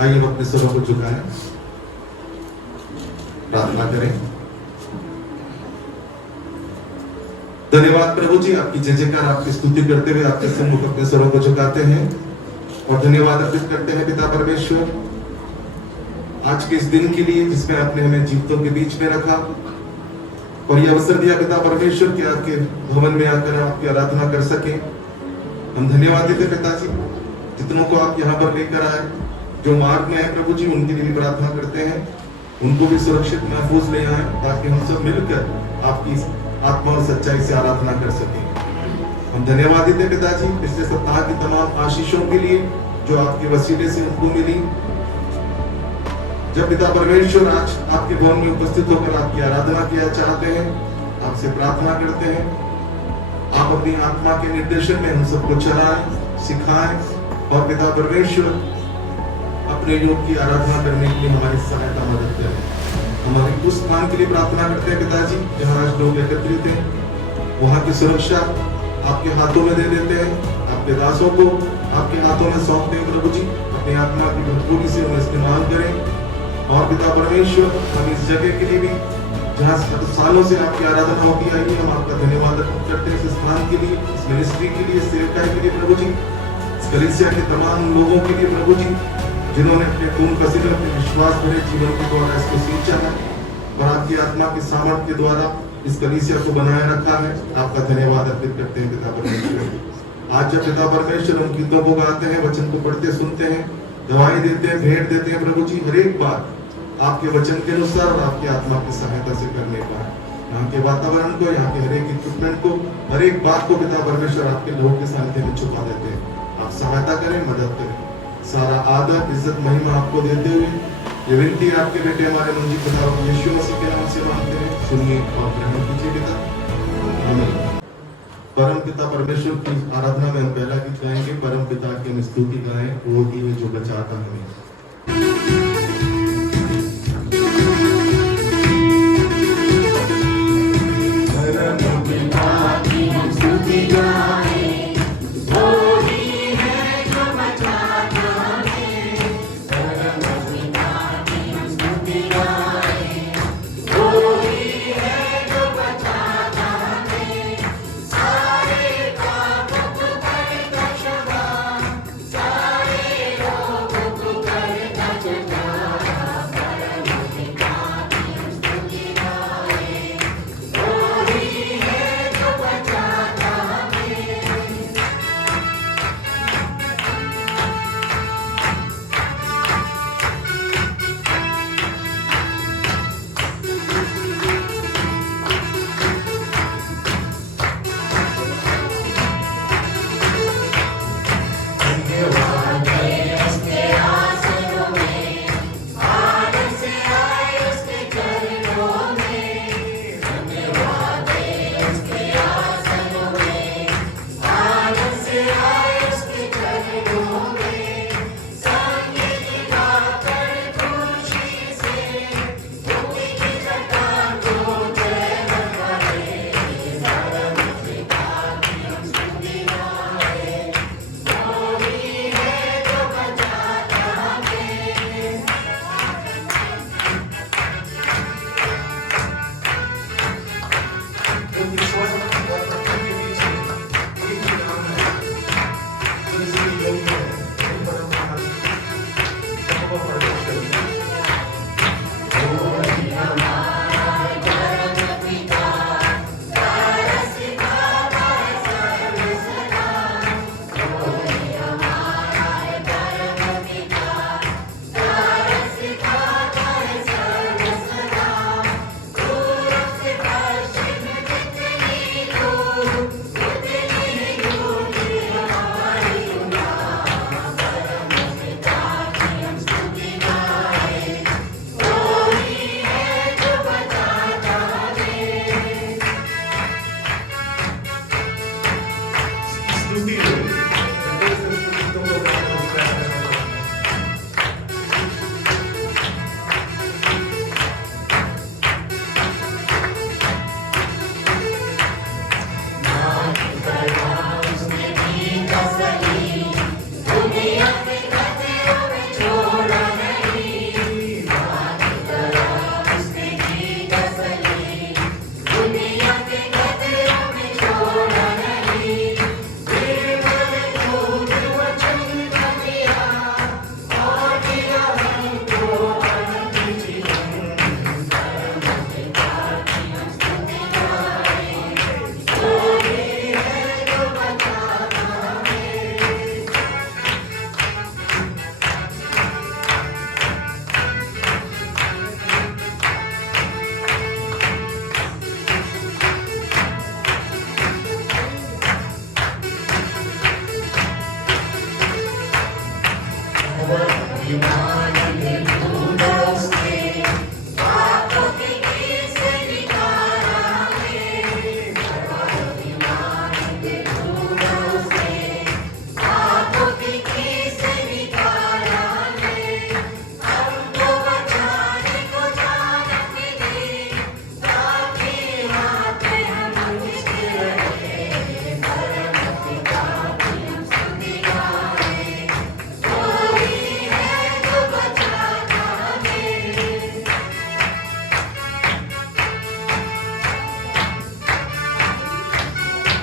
आइए हम अपने सरों को झुकाएं, प्रार्थना करें। धन्यवाद प्रभु जी, आपकी जय जयकार, आपकी स्तुति करते हुए आपके सम्मुख अपने सरों को झुकाते हैं और धन्यवाद अर्पित करते हैं पिता परमेश्वर आज के इस दिन के लिए जिसमें आपने हमें जीवितों के बीच में रखा और यह अवसर दिया पिता परमेश्वर कि आपके भवन में आकर आपकी आराधना कर सके। हम धन्यवाद देते पिताजी, जितनों को आप यहाँ पर लेकर आए, जो मार्ग में है प्रभु जी, उनके लिए भी प्रार्थना करते हैं, उनको भी सुरक्षित महफूज ले आए ताकि हम सब मिलकर आपकी आत्मा और सच्चाई से आराधना कर सकें। हम धन्यवाद देते हैं पिताजी पिछले सप्ताह की तमाम आशीषों के लिए जो आपके वसीले से उनको मिली। जब पिता परमेश्वर आज आपके भवन में उपस्थित होकर आपकी आराधना किया चाहते हैं, आपसे प्रार्थना करते हैं, आप अपनी आत्मा के निर्देशन में हम सबको चलाएं, सिखाएं और पिता परमेश्वर अपने योग की आराधना करने के लिए हमारी सहायता मदद करें। हमारे उस स्थान के लिए प्रार्थना करते हैं पिताजी जहाँ आज लोग एकत्रित हैं, वहाँ की सुरक्षा आपके हाथों में दे देते हैं, आपके दासों को आपके हाथों में सौंपते हैं प्रभु जी, अपनी आत्मा की भरपूरी से उन्हें इस्तेमाल करें। और पिता परमेश्वर हम इस जगह के लिए भी जहाँ सालों से आपकी आराधना होती आई है, हम आपका धन्यवाद करते हैं इस स्थान के लिए, इस मिनिस्ट्री के लिए, सेवकाई के लिए प्रभु जी, इस कलीसिया के तमाम लोगों के लिए प्रभु जी, जिन्होंने अपने खून पसीने अपने विश्वास भरे जीवन के द्वारा इसको सींचा है और आपकी आत्मा के सामर्थ्य के द्वारा इस कलीसिया को बनाए रखा है। आपका धन्यवाद अर्पित करते हैं पिता परमेश्वर। आज जब पिता परमेश्वर उन गीतों को गाते हैं, वचन को पढ़ते सुनते हैं, दवाई देते हैं, भेंट देते हैं प्रभु जी, हर एक बात आपके वचन के अनुसार और आपकी आत्मा की सहायता से करने का, यहाँ के वातावरण को, यहाँ के हर एक इक्विपमेंट को, हर एक बात को पिता परमेश्वर आपके लोगों के सानिध्य में छुपा देते हैं। आप सहायता करें, मदद करें। सारा आदर इज्जत महिमा आपको देते हुए ये विनती आपके बेटे हमारे मुंजी पिता यीशु मसीह के नाम से मांगते हैं, सुनिए और ग्रहण कीजिए पिता। आमीन। परम पिता परमेश्वर की आराधना में हम पहला गीत गाएंगे, परम पिता की हम स्तुति गाएं, वो ही है जो बचाता हमें। Bye.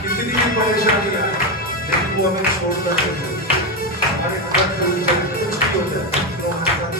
कितनी भी परेशानी आए लेकिन वो हमें छोड़ता नहीं है। हमारे अंदर कभी कभी कुछ भी होता है तो हमारे साथ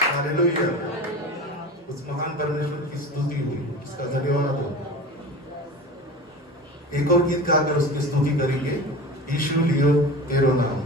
हालेलुया। उस महान परमेश्वर की स्तुति हुई, उसका धन्यवाद हो। एक और गीत गाकर उसकी स्तुति करेंगे, यीशु लियो तेरो नाम।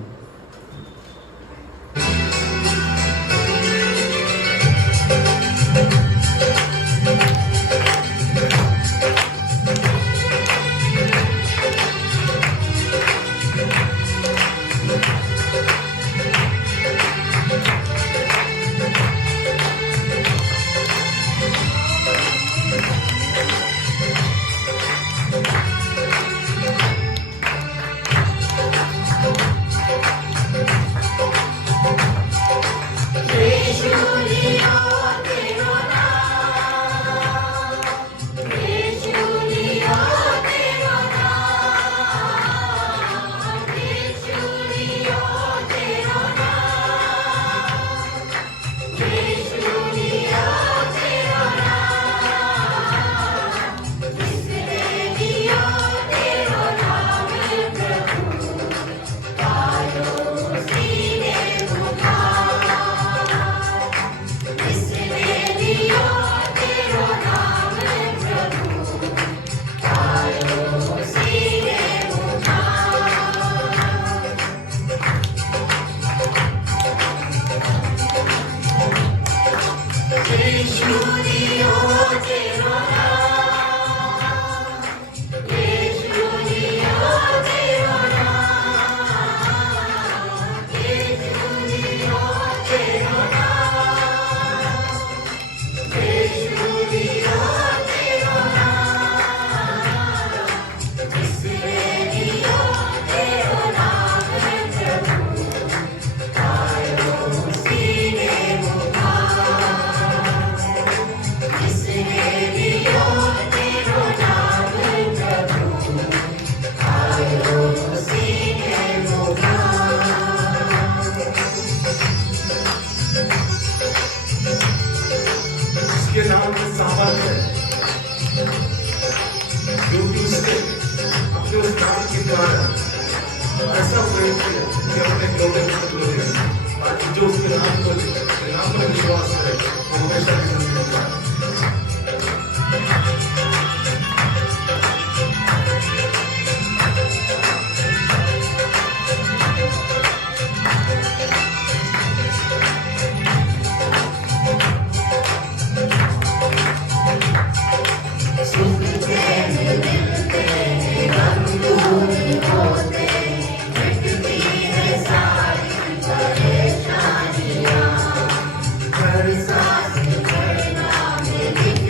उसके नाम में सामर्थ है, क्योंकि उसने अपने उस नाम के द्वारा ऐसा प्रयोग किया कि अपने लोगों को लोग ताकि जो उसके नाम पर विश्वास करे वो हमेशा जिंदगी में पाए। Very sorry, very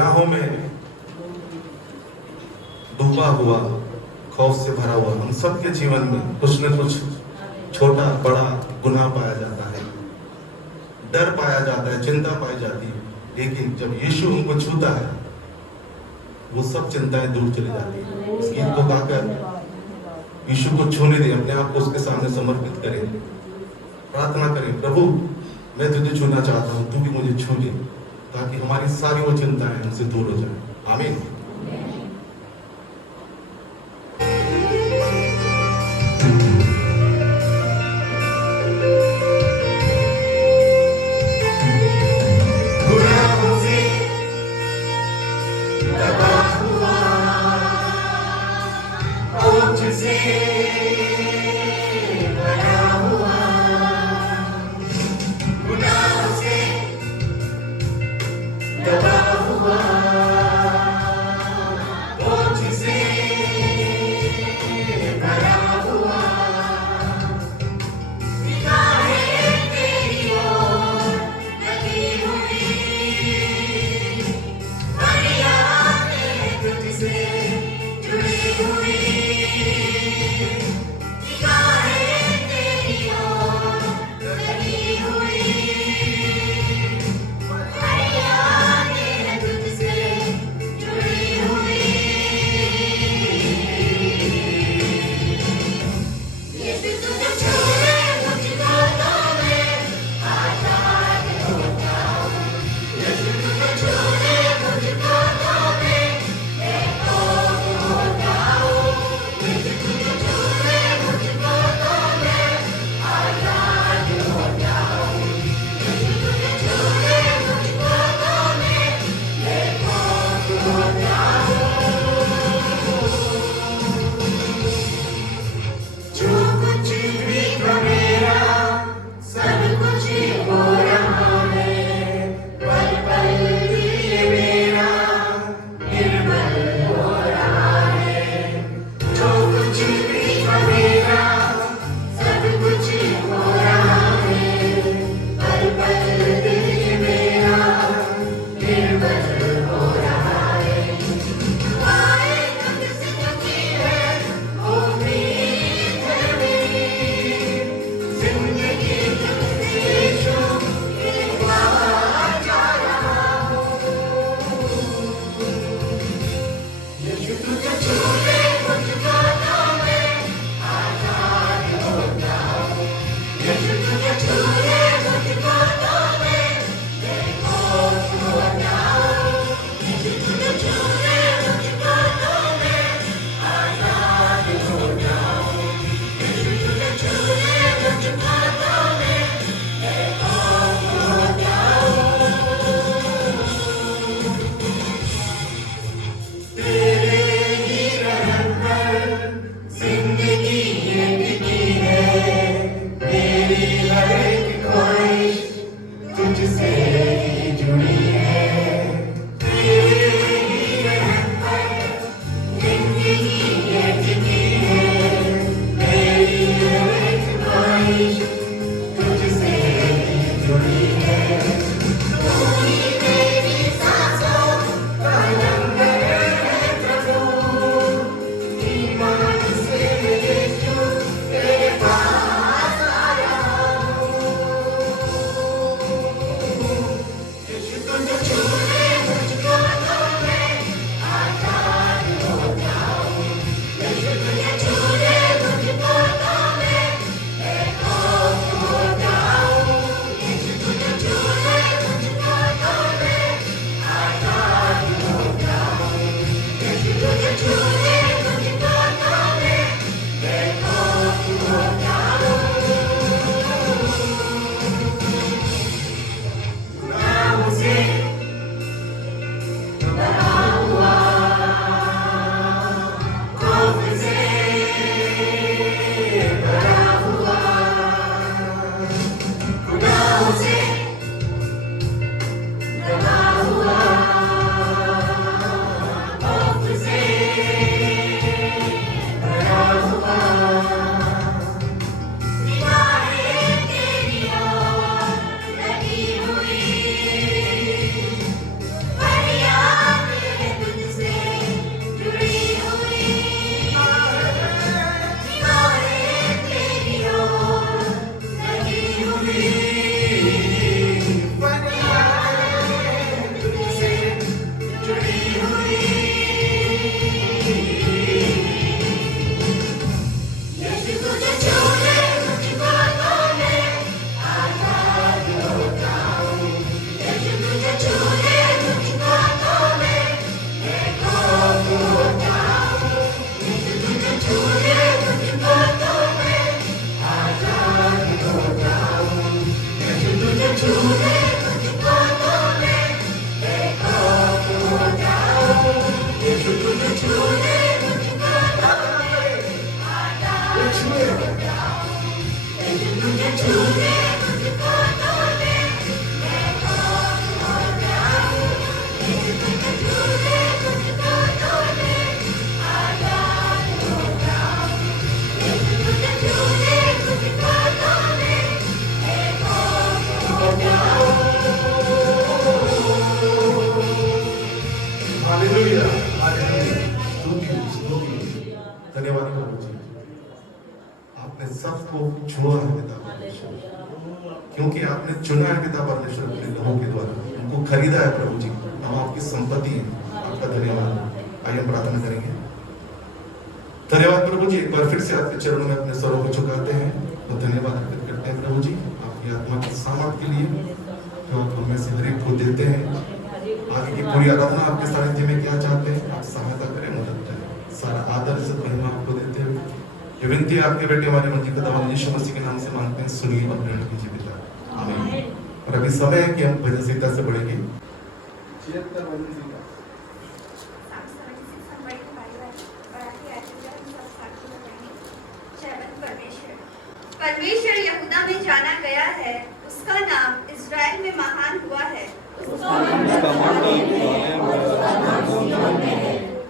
गुनाहों में डूबा हुआ, खौफ से भरा हुआ, हम सबके जीवन में कुछ न कुछ छोटा बड़ा गुनाह पाया जाता है, डर पाया जाता है, चिंता पाई जाती है। लेकिन जब यीशु हमको छूता है, वो सब चिंताएं दूर चली जाती है। इस गीत को गाकर यीशु को छूने दें, अपने आप को उसके सामने समर्पित करें, प्रार्थना करें, प्रभु मैं तुझे छूना चाहता हूँ, तू भी मुझे छू ले, ताकि हमारी सारी वो चिंताएं हमसे दूर हो जाए। आमीन। छुआ है पिता परमेश्वर, क्योंकि आपने चुना है पिता परमेश्वर अपने लोगों के द्वारा, उनको खरीदा है प्रभु जी, हम आपकी संपत्ति है। आपका धन्यवाद। आइए हम प्रार्थना करेंगे। धन्यवाद प्रभु जी, एक बार फिर से आपके चरणों में अपने स्वरों को झुकाते हैं और धन्यवाद अर्पित करते हैं प्रभु जी आपकी आत्मा की सामर्थ के लिए जो आप हमें से हर एक को देते हैं। आगे की पूरी आराधना आपके सानिध्य में क्या चाहते हैं, आप सहायता करें, मदद करें। सारा आदर इज्जत महिमा आपको देते हुए ये विनती आपके बेटे हमारे मंजी का दवा यीशु मसीह के नाम से मांगते हैं, सुनिए और ग्रहण कीजिए पिता, आमीन। और अभी समय है कि हम भजन संहिता से पढ़ेंगे 76 भजन संहिता। परमेश्वर यहूदा में जाना गया है, उसका नाम इस्राएल में महान हुआ है।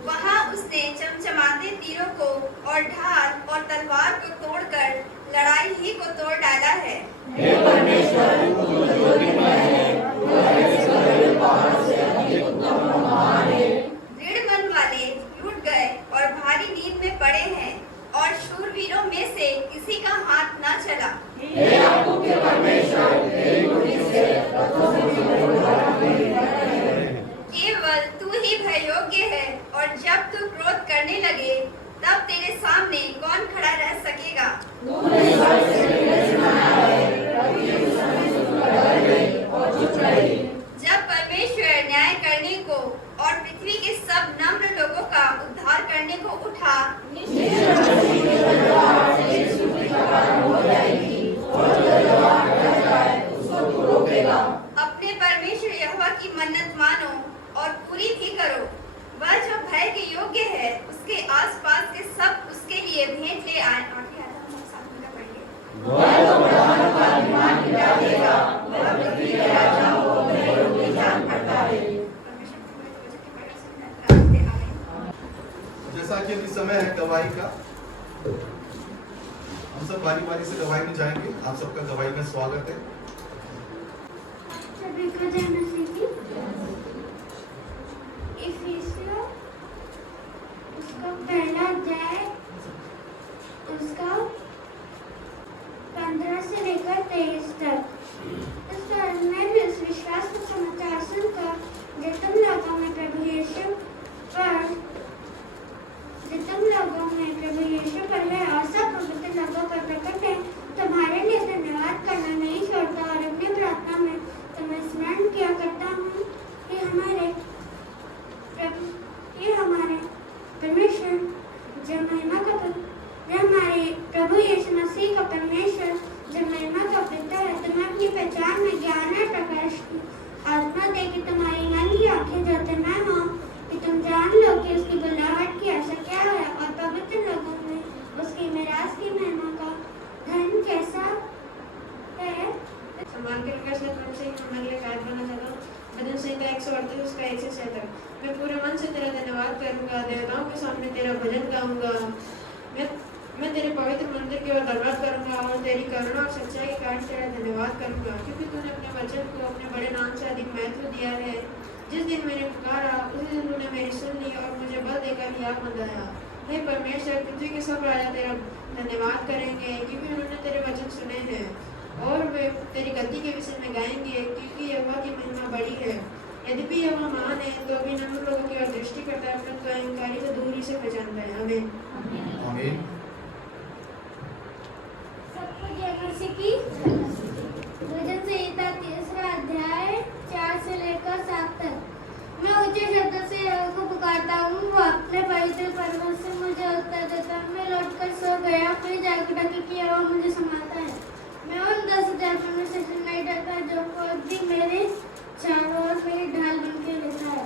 वहाँ उसने चमचमाते तीरों को और ढाल और तलवार को तोड़कर लड़ाई ही को तोड़ डाला है। दृढ़ मन वाले लूट गए और भारी नींद में पड़े हैं और शूरवीरों में से किसी का हाथ ना चला। केवल तू ही भय योग्य है और जब तू क्रोध करने लगे तब तेरे सामने कौन खड़ा रह सकेगा। जब परमेश्वर न्याय करने को और पृथ्वी के सब नम्र लोगों का उद्धार करने को उठा, अपने परमेश्वर यहोवा की मन्नत मानो और पूरी भी करो। वह जो भय के योग्य है उसके आसपास के सब उसके लिए भेंट ले आए। जैसा कि अभी समय है गवाही का, हम सब बारी बारी से गवाही में जाएंगे। आप सबका गवाही में स्वागत है। इफिसियों उसका पहला अध्याय उसका 15 से लेकर 23 तक। इस कारण मैं भी उस विश्वास का समाचार सुनकर जो तुम लोगों में प्रभु यीशु पर है और सब पवित्र लोगों पर प्रकट है, तुम्हारे लिए धन्यवाद करना नहीं छोड़ता और अपनी प्रार्थना में तुम्हें स्मरण किया करता हूँ कि हमारे परमेश्वर जो हमारे प्रभु यीशु मसीह का परमेश्वर जो महिमा का पिता है, तुम्हें अपनी पहचान में ज्ञान और प्रकाश की आत्मा दे कि तुम्हारी मन की आंखें ज्योतिर्मय हो, कि तुम जान लो कि उसकी बुलाहट की आशा क्या है और पवित्र लोगों में उसकी मिरास की महिमा का धन कैसा है। सम्मान के प्रकाश में से हमारे लिए कार्य बना चाहता हूँ। भजन संहिता 138 उसका 1 से 7 तक। मैं पूरे मन से तेरा धन्यवाद करूंगा, देवताओं के सामने तेरा भजन गाऊंगा। मैं तेरे पवित्र मंदिर की ओर धन्यवाद करूंगा और तेरी करुणा और सच्चाई के कारण तेरा धन्यवाद करूंगा, क्योंकि तूने अपने वचन को अपने बड़े नाम से अधिक महत्व दिया है। जिस दिन मैंने पुकारा उसी दिन तूने मेरी सुन ली और मुझे बल देकर याद मंदाया। हे परमेश्वर, पृथ्वी के सब राजा तेरा धन्यवाद करेंगे, क्योंकि उन्होंने तेरे वचन सुने हैं और वे तेरी गद्दी के विषय में गाएंगे, क्योंकि यहोवा की महिमा बड़ी है। यद्यपि यहोवा महान है तो भी नम्र लोगों की ओर दृष्टि करता है, परंतु अहंकारी को दूरी से पहचानता है। आमीन। आमीन। सबको जय मसीह की। भजन संहिता 3 अध्याय 4 से लेकर 7 तक। मैं ऊंचे शब्द से यहोवा को पुकारता हूँ, वो अपने पवित्र पर्वत से मुझे उत्तर देता है। मैं लौटकर सो गया, फिर जाग उठा क्योंकि यहोवा मुझे संभालता है। मैं उन 10,000 परमेश्वर से नहीं डरता जो कोई भी मेरे चारों ओर मेरी ढाल बन के रहता है।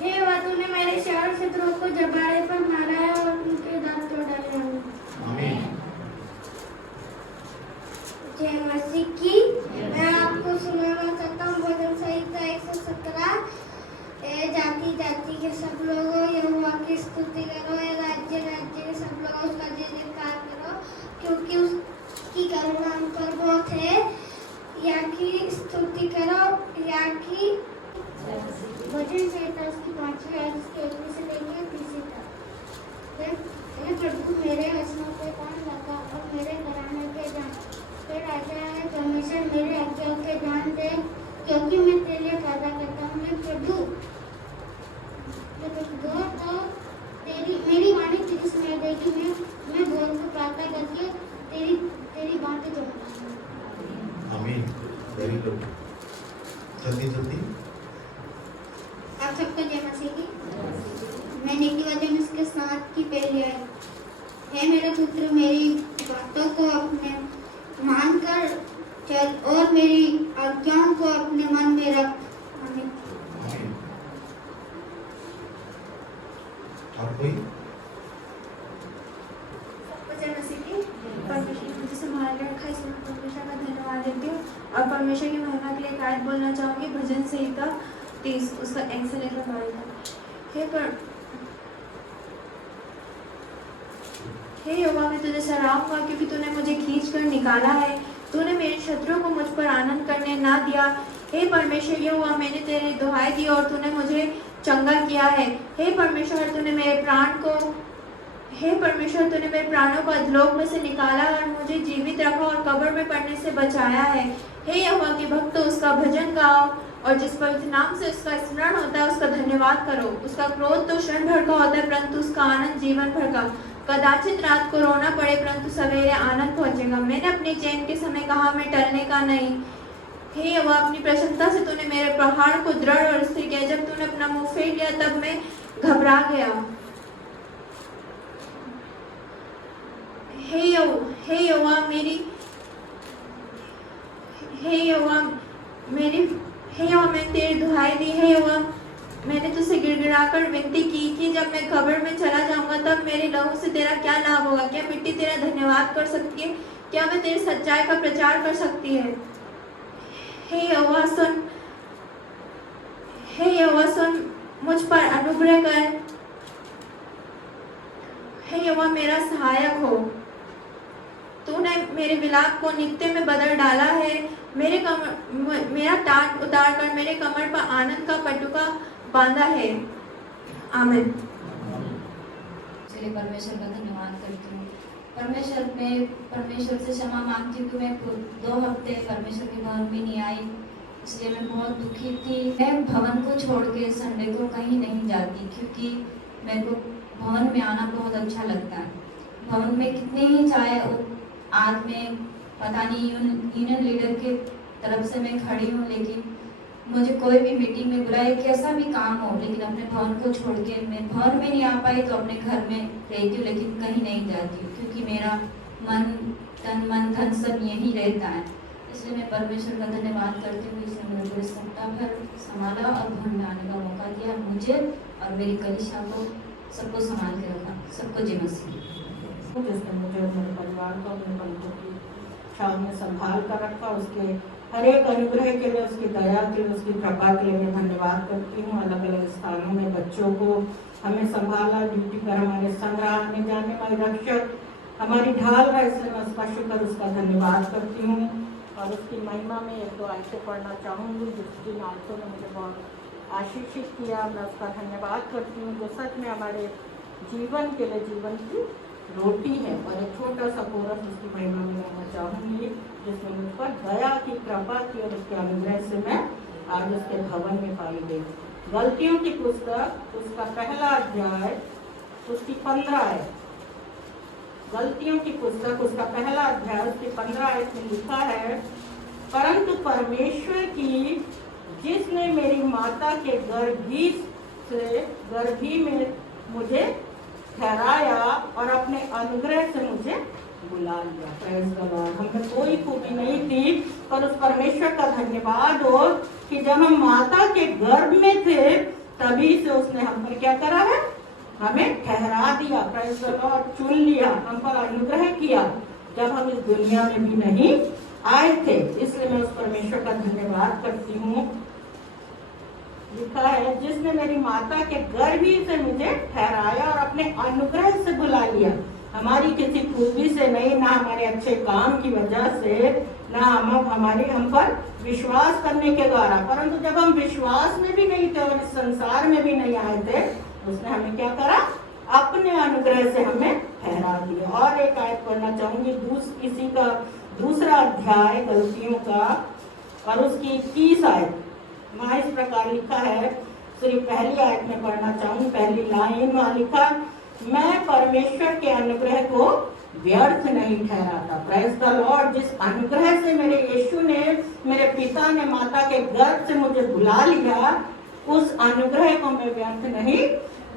हे यहोवा, तूने मेरे चारों शत्रुओं को जबाड़े पर मारा है और उनके दांत तोड़ डाले हैं। आमीन। जय मसीह की। मैं आपको सुनाना चाहता हूँ भजन संहिता 117। जाति जाति के सब लोगों यहोवा की स्तुति करो, राज्य राज्य के सब लोगों उसका जय जयकार करो, क्योंकि उसकी करुणा हम पर बहुत है। या की स्तुति करो, या की भजन संहिता उसकी 5वीं आयत से 1 से लेकर 20 तक। हे प्रभु मेरे वचनों पे कान लगा और मेरे घराने के जान। हे राजा है परमेश्वर मेरे आज्ञाओं के जान दे, क्योंकि मैं तेरे लिए वादा करता हूँ। हे प्रभु गौर तो मेरी वाणी तेरी सुनाई देगी। मैं गौर को प्रार्थना करके तेरी बातें कहूँगा। आमीन। Very good. जल्दी जल्दी। आप सबको जय मसीह की। मैं निकोदेमुस के साथ की पहले आई। हे मेरे पुत्र मेरी बातों को अपने मान कर चल और मेरी आज्ञाओं को अपने मन में रख। आमीन। आमीन। और कोई? जय मसीह की। परमेश्वर ने मुझे संभाल के रखा, इसलिए मैं परमेश्वर का धन्यवाद देती हूँ और परमेश्वर की महिमा के लिए एक आयत बोलना चाहूँगी। भजन संहिता 30 उसका 1 से लेकर 12 तक। हे यहोवा मैं तुझे सराहूंगा क्योंकि तूने मुझे खींच कर निकाला है। तूने मेरे शत्रुओं को मुझ पर आनंद करने ना दिया। हे परमेश्वर यहोवा मैंने तेरी दुहाई दी और तूने मुझे चंगा किया है। हे परमेश्वर तूने मेरे प्राणों को अधलोक में से निकाला और मुझे जीवित रखा और कब्र में पड़ने से बचाया है। हे यहोवा के भक्त उसका भजन गाओ और जिस पवित्र नाम से उसका स्मरण होता है उसका धन्यवाद करो। उसका क्रोध तो क्षण भर का होता है परंतु उसका आनंद जीवन भर का। कदाचित रात को रोना पड़े परंतु सवेरे आनंद पहुंचेगा। मैंने अपने चैन के समय कहा मैं टलने का नहीं। हे यहोवा अपनी प्रसन्नता से तूने मेरे पहाड़ को दृढ़ और स्थिर किया। जब तूने अपना मुंह फेर लिया तब मैं घबरा गया। हे यहोवा मैंने तेरी दुहाई दी। हे यहोवा मैंने तुझसे गिड़गिड़ाकर विनती की कि जब मैं कब्र में चला जाऊंगा तब मेरे लहू से तेरा क्या लाभ होगा। क्या मिट्टी तेरा धन्यवाद कर सकती है? क्या मैं तेरी सच्चाई का प्रचार कर सकती है? हे यहोवा सुन मुझ पर अनुग्रह कर। हे यहोवा मेरा सहायक हो। तूने मेरे विलाप को नित्य में बदल डाला है। मेरा टाट उतार कर मेरे कमर पर आनंद का पटुका बांधा है। आमीन। इसलिए परमेश्वर का धन्यवाद करती हूँ। परमेश्वर से क्षमा मांगती हूँ कि मैं 2 हफ्ते परमेश्वर के भवन में नहीं आई, इसलिए मैं बहुत दुखी थी। मैं भवन को छोड़ के संडे को कहीं नहीं जाती क्योंकि मेरे को भवन में आना बहुत अच्छा लगता है। भवन में कितने ही चाहे आज में पता नहीं यूनियन लीडर के तरफ से मैं खड़ी हूँ, लेकिन मुझे कोई भी मीटिंग में बुलाए कैसा भी काम हो, लेकिन अपने भवन को छोड़ के मैं भवन में नहीं आ पाई तो अपने घर में रहती हूँ, लेकिन कहीं नहीं जाती हूँ क्योंकि मेरा मन धन सब यही रहता है। इसलिए मैं परमेश्वर का धन्यवाद करती हूँ, इसने मुझे पूरे सप्ताह भर संभाला और भवन में आने का मौका दिया, मुझे और मेरी कलीसिया को सबको संभाल के रखा। सबको जय मसीह। जिसने मुझे और मेरे परिवार को अपने बंधुओं की छाव में संभाल कर रखा, उसके हर एक अनुग्रह के लिए, उसकी दया के लिए, उसकी कृपा के लिए मैं धन्यवाद करती हूँ। अलग अलग स्थानों में बच्चों को हमें संभाला, ड्यूटी पर हमारे संग रहा, आने जाने वाले रक्षक हमारी ढाल रहा, इसलिए मैं उसका शुक्र, उसका धन्यवाद करती हूँ। और उसकी महिमा में 1-2 आयतें पढ़ना चाहूँगी जिसकी आयतों ने मुझे बहुत आशीषित किया। मैं उसका धन्यवाद करती हूँ जो सच में हमारे जीवन के लिए जीवन की रोटी है। और एक छोटा सा कोरस उसकी महिमा में लेना चाहूँगी जिसमें मुझ पर दया की, कृपा की और उसके अनुग्रह से मैं आज उसके भवन में पाई गई। गलतियों की पुस्तक उसका 1 अध्याय उसकी 15 है। गलतियों की पुस्तक उसका 1 अध्याय उसकी 15 आयत में लिखा है, परंतु परमेश्वर की जिसने मेरी माता के गर्भी में मुझे ठहराया और अपने अनुग्रह से मुझे बुला लिया। Praise the Lord. हमें कोई खूबी नहीं थी, पर उस परमेश्वर का धन्यवाद हो कि जब हम माता के गर्भ में थे तभी से उसने हम पर क्या करा है, हमें ठहरा दिया। Praise the Lord. चुन लिया, हम पर अनुग्रह किया जब हम इस दुनिया में भी नहीं आए थे। इसलिए मैं उस परमेश्वर का धन्यवाद करती हूँ। लिखा है, जिसने मेरी माता के गर्भ ही से मुझे ठहराया और अपने अनुग्रह से बुला लिया। हमारी किसी खूबी से नहीं, ना हमारे अच्छे काम की वजह से, ना हम पर विश्वास करने के द्वारा, परंतु जब हम विश्वास में भी नहीं थे और इस संसार में भी नहीं आए थे, उसने हमें क्या करा, अपने अनुग्रह से हमें ठहरा दिया। और एक आयत पढ़ना चाहूंगी, इसी का दूसरा अध्याय गलतियों का और उसकी 21 आयत। वहाँ इस प्रकार लिखा है, सिर्फ पहली आयत में पढ़ना चाहूंगी, पहली लाइन वहाँ लिखा, मैं परमेश्वर के अनुग्रह को व्यर्थ नहीं ठहराता। Praise the Lord. जिस अनुग्रह से मेरे यीशु ने, मेरे पिता ने माता के गर्भ से मुझे बुला लिया, उस अनुग्रह को मैं व्यर्थ नहीं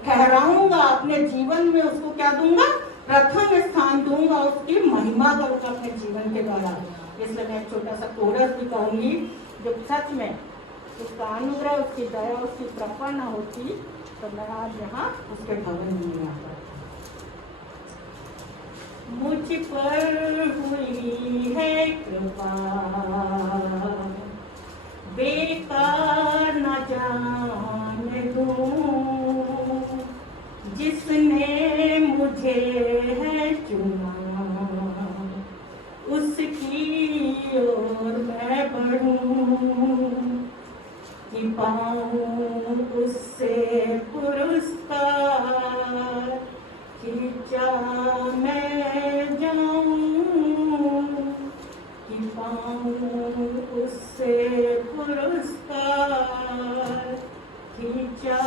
ठहराऊंगा। अपने जीवन में उसको क्या दूंगा? प्रथम स्थान दूंगा, उसकी महिमा करूंगा अपने जीवन के द्वारा। इसलिए मैं एक छोटा सा कोरस भी कहूंगी, जो सच में उसका अनुग्रह, उसकी दया, उसकी कृपा न होती तो मैं आज यहाँ उसके भवन में नहीं आता। मुझ पर हुई है कृपा, बेकार न जाने दूं, जिसने मुझे है चुना, उसकी ओर मैं बढ़ूं, कि पाऊं उससे पुरस्कार, खींचा मैं जाऊं, कि पाऊं उससे पुरस्कार, खींचा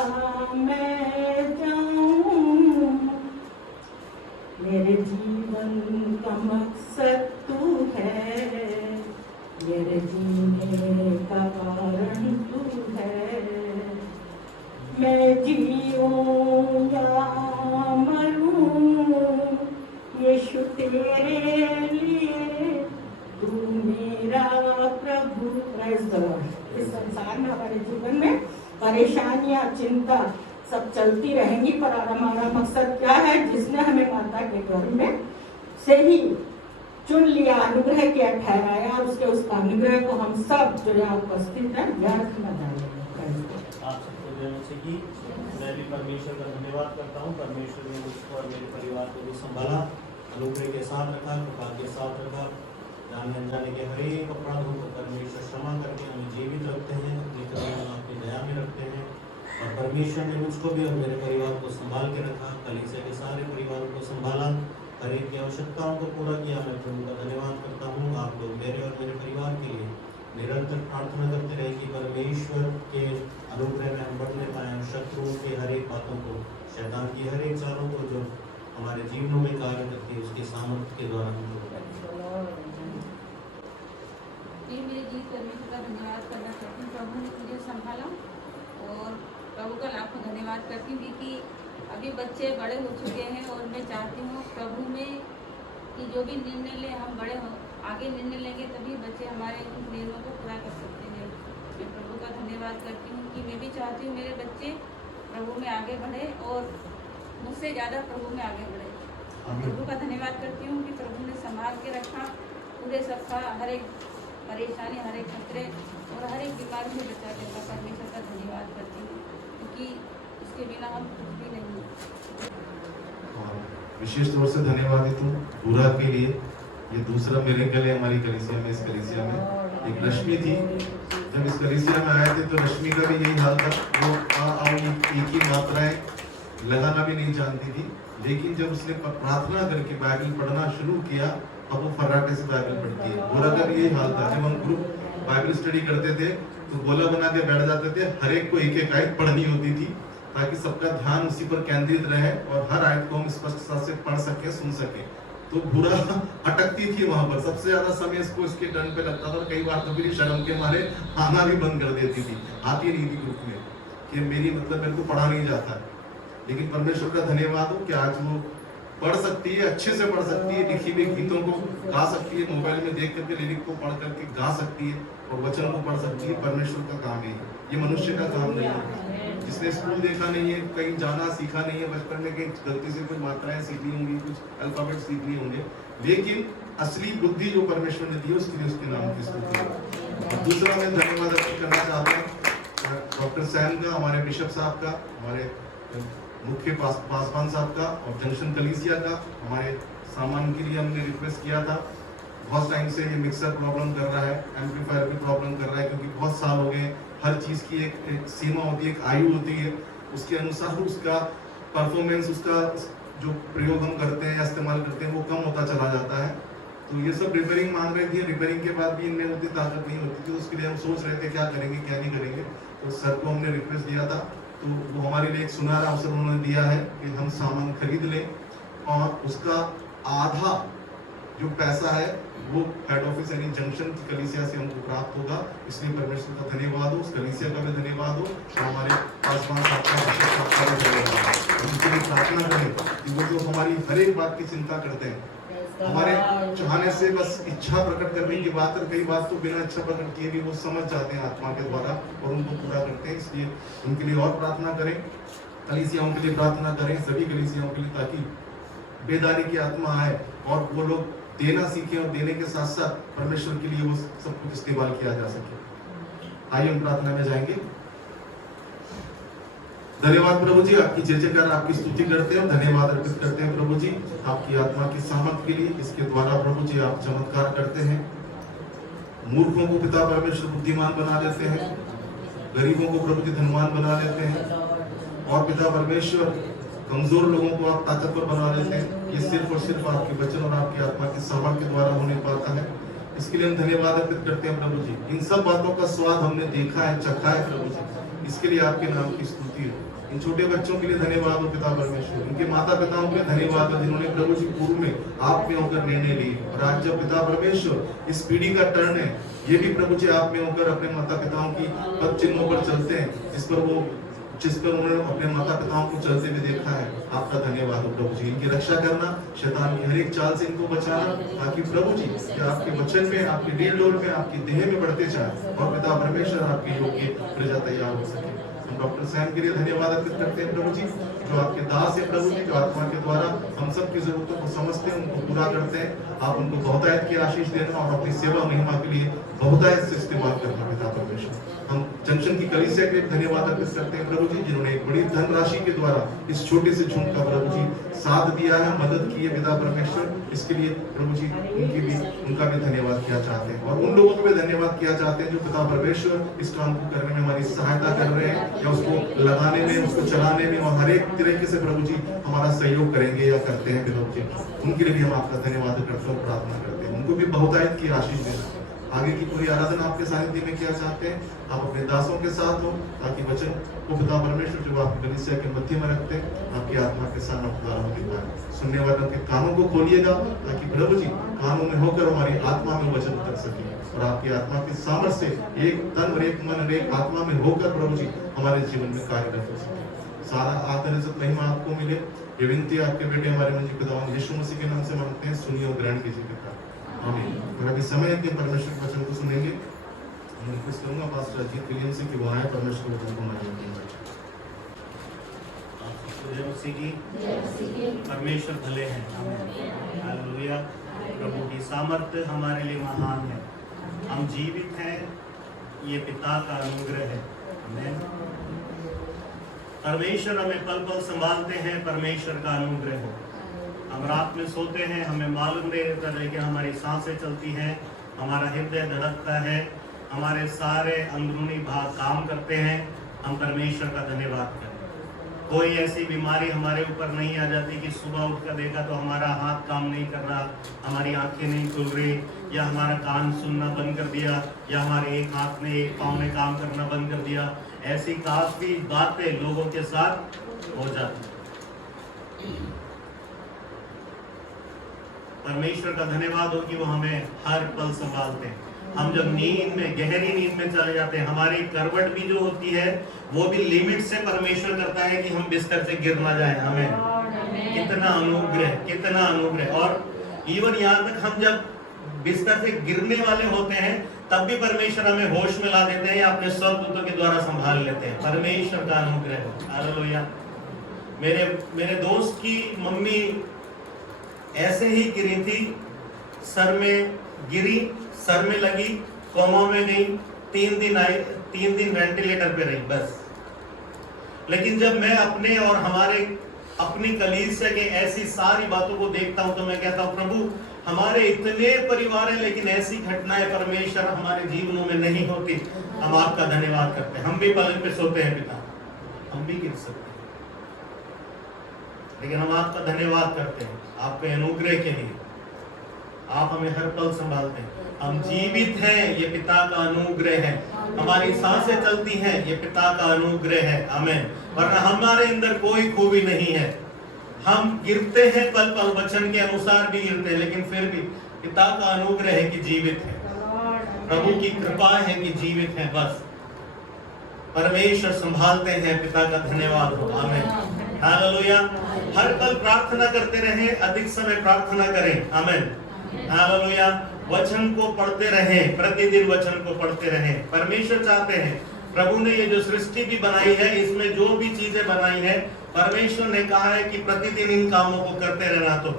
मैं जाऊं। मेरे जीवन का मकसद तू है, मेरे जीने का कारण तू है। मैं जीऊं या मरूं, यीशु तेरे लिए, तू मेरा प्रभु। Praise the Lord. इस संसार में हमारे जीवन में परेशानियां, चिंता सब चलती रहेंगी, पर हमारा मकसद क्या है? जिसने हमें माता के गर्भ में से ही चुन लिया, अनुग्रह किया, ठहराया, और उसके उस अनुग्रह को हम सब जो यहाँ उपस्थित हैं व्यर्थ न जाएंगे। आप सबको जय मसीह की। मैं भी परमेश्वर का धन्यवाद करता हूँ। परमेश्वर ने मुझको और मेरे परिवार को भी संभाला, अनुग्रह के साथ रखा, कृपा के साथ रखा। जाने अनजाने के हर एक अपराधों को परमेश्वर क्षमा करके हमें जीवित रखते हैं, अपनी करुणा अपनी दया में रखते हैं। और परमेश्वर ने मुझको भी और मेरे परिवार को संभाल के रखा, कलीसिया के सारे परिवारों को संभाला, हर एक की आवश्यकताओं को पूरा किया। मैं प्रभु का धन्यवाद करता हूँ। आप लोग मेरे और मेरे परिवार के लिए निरंतर प्रार्थना करते रहे कि परमेश्वर के अनुग्रह में हम बढ़ने पाए, शत्रुओं के हर एक बातों को, शैतान की हर एक चालों को जो हमारे जीवनों में कार्य करती है, उसके सामर्थ्य के द्वारा हम लोग मेरे जीत परमेश्वर का धन्यवाद करना चाहती हूँ। प्रभु ने मुझे संभाला और प्रभु का लाखों धन्यवाद करती हूँ कि अभी बच्चे बड़े हो चुके हैं और मैं चाहती हूँ प्रभु में कि जो भी निर्णय ले, हम बड़े हो आगे निर्णय लेंगे तभी बच्चे हमारे उन निर्णयों को पूरा कर सकते हैं। मैं प्रभु का धन्यवाद करती हूँ कि मैं भी चाहती हूँ मेरे बच्चे प्रभु में आगे बढ़े और मुझसे ज़्यादा प्रभु में आगे बढ़े। प्रभु का धन्यवाद करती हूँ कि प्रभु ने संभाल के रखा, पूरे सप्ताह हर एक परेशानी, हर एक खतरे और हर एक बीमारी से बचा के रखा। परमेश्वर का धन्यवाद करती हूँ क्योंकि उसके बिना हम कुछ भी नहीं। और विशेष तौर से धन्यवाद देता हूँ पूरा के लिए। ये दूसरा मेरे के लिए हमारी कलीसिया में, इस कलीसिया में एक रश्मि थी। जब इस कलीसिया में आए थे तो रश्मि का भी यही हाल था, वो एक ही मात्राएं लगाना भी नहीं जानती थी, लेकिन जब उसने प्रार्थना करके बाइबल पढ़ना शुरू किया, अब वो फर्राटे से बाइबल पढ़ती है। गोला का भी यही हाल था। जब हम ग्रुप बाइबल स्टडी करते थे तो गोला बना के बैठ जाते थे, हर एक को एक एक आयत पढ़नी होती थी ताकि सबका ध्यान उसी पर केंद्रित रहे और हर आयत को हम स्पष्टता से पढ़ सके, सुन सके। तो बुरा अटकती थी वहां पर, सबसे ज्यादा समय इसको इसके टर्न पे लगता था। कई बार तो मेरी शर्म के मारे आना भी बंद कर देती थी, आती नहीं थी ग्रुप में कि मेरी मेरे को पढ़ा नहीं जाता। लेकिन परमेश्वर का धन्यवाद हो कि आज वो पढ़ सकती है, अच्छे से पढ़ सकती है, लिखी हुई गीतों को गा सकती है, मोबाइल में देख करके लिरिक को पढ़ करके गा सकती है और वचन को पढ़ सकती है। परमेश्वर का काम है, ये मनुष्य का काम नहीं है। जिसने स्कूल देखा नहीं है, कहीं जाना सीखा नहीं है, बचपन में कहीं गलती से कुछ मात्राएं सीखी होंगी, कुछ अल्फाबेट सीख लिए होंगे, लेकिन असली बुद्धि जो परमेश्वर ने दी है उसके लिए उसके नाम की स्तुति है। और दूसरा मैं धन्यवाद अर्पित करना चाहता हूँ डॉक्टर सैन का, हमारे बिशप साहब का, हमारे मुख्य पासवान साहब का और जंक्शन कलीसिया का। हमारे सामान के लिए हमने रिक्वेस्ट किया था, बहुत टाइम से ये मिक्सर प्रॉब्लम कर रहा है, एम्पलीफायर भी प्रॉब्लम कर रहा है, क्योंकि बहुत साल हो गए। हर चीज़ की एक सीमा होती है, एक आयु होती है, उसके अनुसार उसका परफॉर्मेंस, उसका जो प्रयोग हम करते हैं या इस्तेमाल करते हैं वो कम होता चला जाता है। तो ये सब रिपेयरिंग मांग रही थी। रिपेयरिंग के बाद भी इनमें उतनी ताकत नहीं होती थी, उसके लिए हम सोच रहे थे क्या करेंगे क्या नहीं करेंगे। तो सर को हमने रिक्वेस्ट दिया था, तो वो हमारे लिए एक सुनहरा अवसर उन्होंने दिया है कि हम सामान खरीद लें और उसका आधा जो पैसा है वो हेड ऑफिस यानी जंक्शन की कलीसिया से हमको प्राप्त होगा। इसलिए परमेश्वर का धन्यवाद हो, उस कलीसिया का भी धन्यवाद हो और हमारे पासवान साहब का भी धन्यवाद। उनके लिए प्रार्थना करें कि वो जो हमारी हर एक बात की चिंता करते हैं, हमारे चाहने से बस इच्छा प्रकट करने की बात है, कई बात तो बिना इच्छा प्रकट किए भी वो समझ जाते हैं आत्मा के द्वारा और उनको पूरा करते हैं। इसलिए उनके लिए और प्रार्थना करें, कलीसियाओं के लिए प्रार्थना करें, सभी कलीसियाओं के लिए, ताकि बेदारी की आत्मा आए और वो लोग देना सीखें और देने के साथ साथ परमेश्वर के लिए वो सब कुछ इस्तेमाल किया जा सके। आइए हम प्रार्थना में जाएंगे। धन्यवाद प्रभु जी, आपकी जय जयकार, आपकी स्तुति करते हैं, धन्यवाद अर्पित करते हैं प्रभु जी आपकी आत्मा की सामर्थ के लिए। इसके द्वारा प्रभु जी आप चमत्कार करते हैं, मूर्खों को पिता परमेश्वर बुद्धिमान बना देते हैं, गरीबों को प्रभु जी धनवान बना देते हैं और पिता परमेश्वर कमजोर लोगों को आप ताकतवर बना देते हैं। ये सिर्फ और सिर्फ आपके वचन और आपकी आत्मा की सामर्थ के द्वारा होने पाता है। इसके लिए हम धन्यवाद अर्पित करते हैं प्रभु जी। इन सब बातों का स्वाद हमने देखा है, चखा है प्रभु जी, इसके लिए आपके नाम की स्तुति हो। इन छोटे बच्चों के लिए धन्यवाद हो पिता परमेश्वर, उनके माता पिताओं के लिए धन्यवाद हो जिन्होंने प्रभु जी पूर्व में आप में होकर निर्णय लिए और आज जब पिता परमेश्वर इस पीढ़ी का टर्न है, ये भी प्रभु जी आप में होकर अपने माता पिताओं की पद चिन्हों पर चलते हैं, जिस पर उन्होंने अपने माता पिताओं को चलते हुए देखा है। आपका धन्यवाद हो प्रभु जी। इनकी रक्षा करना, शैतान की हर एक चाल से इनको बचाना, ताकि प्रभु जी कि आपके वचन में, आपके डील डोल में, आपकी देह में बढ़ते जाए और पिता परमेश्वर आपके योग्य प्रजा तैयार हो सके। हम डॉक्टर सैम के लिए धन्यवाद अर्पित करते हैं प्रभु जी, जो आपके दास है प्रभु जी, जो आत्मा के द्वारा हम सब की जरूरतों को समझते हैं, उनको पूरा करते हैं। आप उनको बहुतायत की आशीष देना और अपनी सेवा महिमा के लिए बहुतायत से इस्तेमाल करना पिता परमेश्वर। हम जंक्शन की कलीसिया के लिए धन्यवाद अर्पित करते हैं प्रभु जी, जिन्होंने एक बड़ी धनराशि के द्वारा इस छोटे से झुंड का प्रभु जी साथ दिया है, मदद की है पिता परमेश्वर। इसके लिए प्रभु जी उनका भी धन्यवाद किया चाहते हैं और उन लोगों को भी धन्यवाद किया चाहते हैं जो पिता परमेश्वर इस काम को करने में हमारी सहायता कर रहे हैं या उसको लगाने में, उसको चलाने में और हर एक तरीके से प्रभु जी हमारा सहयोग करेंगे या करते हैं प्रभु जी। उनके लिए भी हम आपका धन्यवाद करते हैं और प्रार्थना करते हैं, उनको भी बहुतायत की आशीष देना। आगे की पूरी आराधना आपके सानिध्य में किया चाहते हैं, आप अपने दासों के साथ हो, ताकि वचन को पिता परमेश्वर जो आपकी कलीसिया के मध्य में रखते हैं आपकी आत्मा के सामर्थ्य द्वारा होने पाए। सुनने वालों के कानों को खोलिएगा ताकि प्रभु जी कानों में होकर हमारी आत्मा में वचन उतर सके और आपकी आत्मा के सामर्थ्य से एक तन और एक मन और एक आत्मा में होकर प्रभु जी हमारे जीवन में कार्यरत हो सके। सारा आदर इज्जत महिमा आपको मिले, ये विनती आपके बेटे हमारे मंजी पिता यीशु मसीह के नाम से मांगते हैं, सुनिए और ग्रहण कीजिए पिता, आमीन। और अभी समय है कि परमेश्वर के वचन को सुनेंगे। मैं रिक्वेस्ट करूंगा पास्टर अजीत विलियम से कि वो आए परमेश्वर के वचन को मानेंगे। जय मसीह की, परमेश्वर भले हैं, हालेलुया। प्रभु की सामर्थ्य हमारे लिए महान है, हम जीवित हैं, ये पिता का अनुग्रह है। आमीन। परमेश्वर हमें पल पल संभालते हैं, परमेश्वर का अनुग्रह हो। हम रात में सोते हैं, हमें मालूम नहीं रहता, लेकिन हमारी सांसें चलती हैं, हमारा हृदय धड़कता है, हमारे सारे अंदरूनी भाग काम करते हैं। हम परमेश्वर का धन्यवाद करें। कोई ऐसी बीमारी हमारे ऊपर नहीं आ जाती कि सुबह उठकर देखा तो हमारा हाथ काम नहीं कर रहा, हमारी आंखें नहीं खुल रही, या हमारा कान सुनना बंद कर दिया, या हमारे एक हाथ ने एक पाँव ने काम करना बंद कर दिया। ऐसी काफी बातें लोगों के साथ हो जाती। परमेश्वर का धन्यवाद हो कि वो हमें हर पल संभालते हैं। हम जब नींद में, गहरी नींद में चले जाते हैं, हमारी करवट भी जो होती है वो भी लिमिट से परमेश्वर करता है कि हम बिस्तर से गिर ना जाए। हमें कितना अनुग्रह, कितना अनुग्रह। और इवन यहाँ तक हम जब बिस्तर से गिरने वाले होते हैं तब भी परमेश्वर हमें होश में ला देते हैं या अपने स्वर्गदूतों के द्वारा संभाल लेते हैं। परमेश्वर का अनुग्रह। हालेलुया। मेरे दोस्त की मम्मी ऐसे ही गिरी थी, सर में गिरी, सर में लगी, कोमा में गई, 3 दिन वेंटिलेटर पे रही बस। लेकिन जब मैं अपने और हमारे अपनी कलीसिया के ऐसी सारी बातों को देखता हूं तो मैं कहता हूं प्रभु हमारे इतने परिवार हैं लेकिन ऐसी घटनाएं परमेश्वर हमारे जीवनों में नहीं होती। हम आपका धन्यवाद करते हैं। हम भी पलंग पे सोते हैं पिता, हम भी गिर सकते हैं, लेकिन हम आपका धन्यवाद करते हैं आपके अनुग्रह के लिए। आप हमें हर पल संभालते हैं। हम जीवित हैं, ये पिता का अनुग्रह है। हमारी सांसें चलती हैं, ये पिता का अनुग्रह है। आमीन। वरना हमारे अंदर कोई खूबी नहीं है। हम गिरते हैं पल पल, वचन के अनुसार भी गिरते हैं, लेकिन फिर भी पिता का अनुग्रह है कि जीवित है। प्रभु की कृपा है कि जीवित है। बस परमेश्वर संभालते हैं, पिता का धन्यवाद हो। आमीन। हालेलुया। हर पल प्रार्थना करते रहें, अधिक समय प्रार्थना करें। आमीन। हालेलुया। वचन को पढ़ते रहें, प्रतिदिन वचन को पढ़ते रहें। परमेश्वर चाहते हैं, प्रभु ने ये जो सृष्टि भी बनाई है, इसमें जो भी चीजें बनाई है, परमेश्वर ने कहा है कि प्रतिदिन इन कामों को करते रहना। तो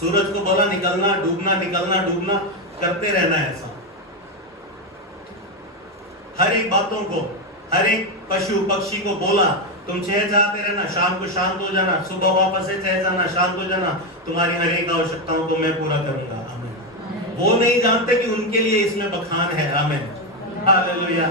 सूरज को बोला निकलना डूबना, निकलना डूबना करते रहना। ऐसा हर एक बातों को, हर एक पशु पक्षी को बोला तुम चहचहाते रहना, शाम को शांत हो जाना, सुबह वापस से चहचहाना, शांत हो जाना, तुम्हारी हर एक आवश्यकताओं को मैं पूरा करूंगा। आमीन। वो नहीं जानते कि उनके लिए इसमें बखान है। आमीन। हालेलुया।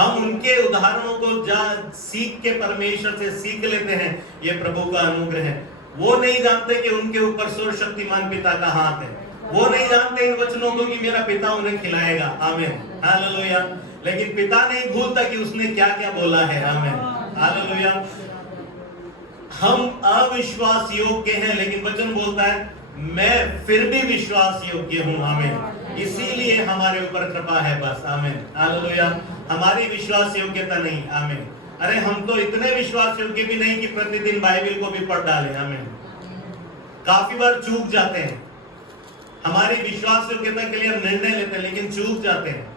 हम उनके उदाहरणों को सीख के परमेश्वर से सीख लेते हैं, ये प्रभु का अनुग्रह है। वो नहीं जानते कि उनके ऊपर सर्वशक्तिमान पिता का हाथ है। वो नहीं जानते इन वचनों को कि मेरा पिता उन्हें खिलाएगा। आमीन। हालेलुया। लेकिन पिता नहीं भूलता कि उसने क्या क्या बोला है। आमीन। हालेलुया। हम अविश्वास योग्य हैं, लेकिन वचन बोलता है मैं फिर भी विश्वास योग्य हूं। आमीन। इसीलिए हमारे ऊपर कृपा है। बस। आमीन। हालेलुया। हमारी विश्वास योग्यता नहीं। आमीन। अरे हम तो इतने विश्वास योग्य भी नहीं कि प्रतिदिन बाइबल को भी पढ़ डालें। आमीन। काफी बार चूक जाते हैं। हमारी विश्वास योग्यता के लिए हम निर्णय लेते हैं, लेकिन चूक जाते हैं।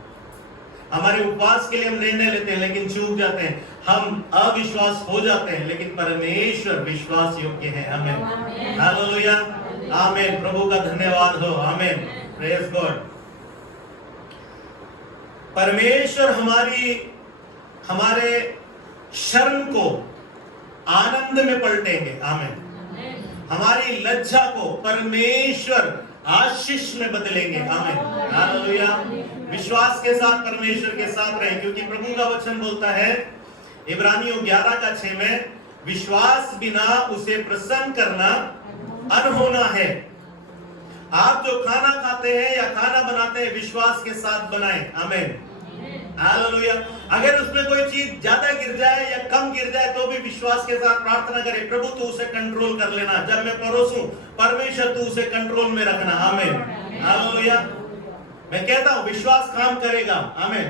हमारे उपवास के लिए हम निर्णय लेते हैं, लेकिन चूक जाते हैं। हम अविश्वास हो जाते हैं, लेकिन परमेश्वर विश्वास योग्य है। आमीन। हालेलुया। आमीन। प्रभु का धन्यवाद हो। आमीन। Praise God. परमेश्वर हमारे शर्म को आनंद में पलटेंगे। आमीन। हमारी लज्जा को परमेश्वर आशीष में बदलेंगे। आमीन। हालेलुया। विश्वास के साथ परमेश्वर के साथ रहें, क्योंकि प्रभु का वचन बोलता है इब्रानियों 11:6 में, विश्वास बिना उसे प्रसन्न करना अनहोना है। आप जो खाना खाते हैं या खाना बनाते हैं, विश्वास के साथ बनाएं। आमीन। हालेलुया। अगर उसमें कोई चीज ज्यादा गिर जाए या कम गिर जाए तो भी विश्वास के साथ प्रार्थना करें, प्रभु तू उसे कंट्रोल कर लेना। जब मैं परोसूं, परमेश्वर तू उसे कंट्रोल में रखना। आमीन। हालेलुया। मैं कहता हूं विश्वास काम करेगा। आमीन।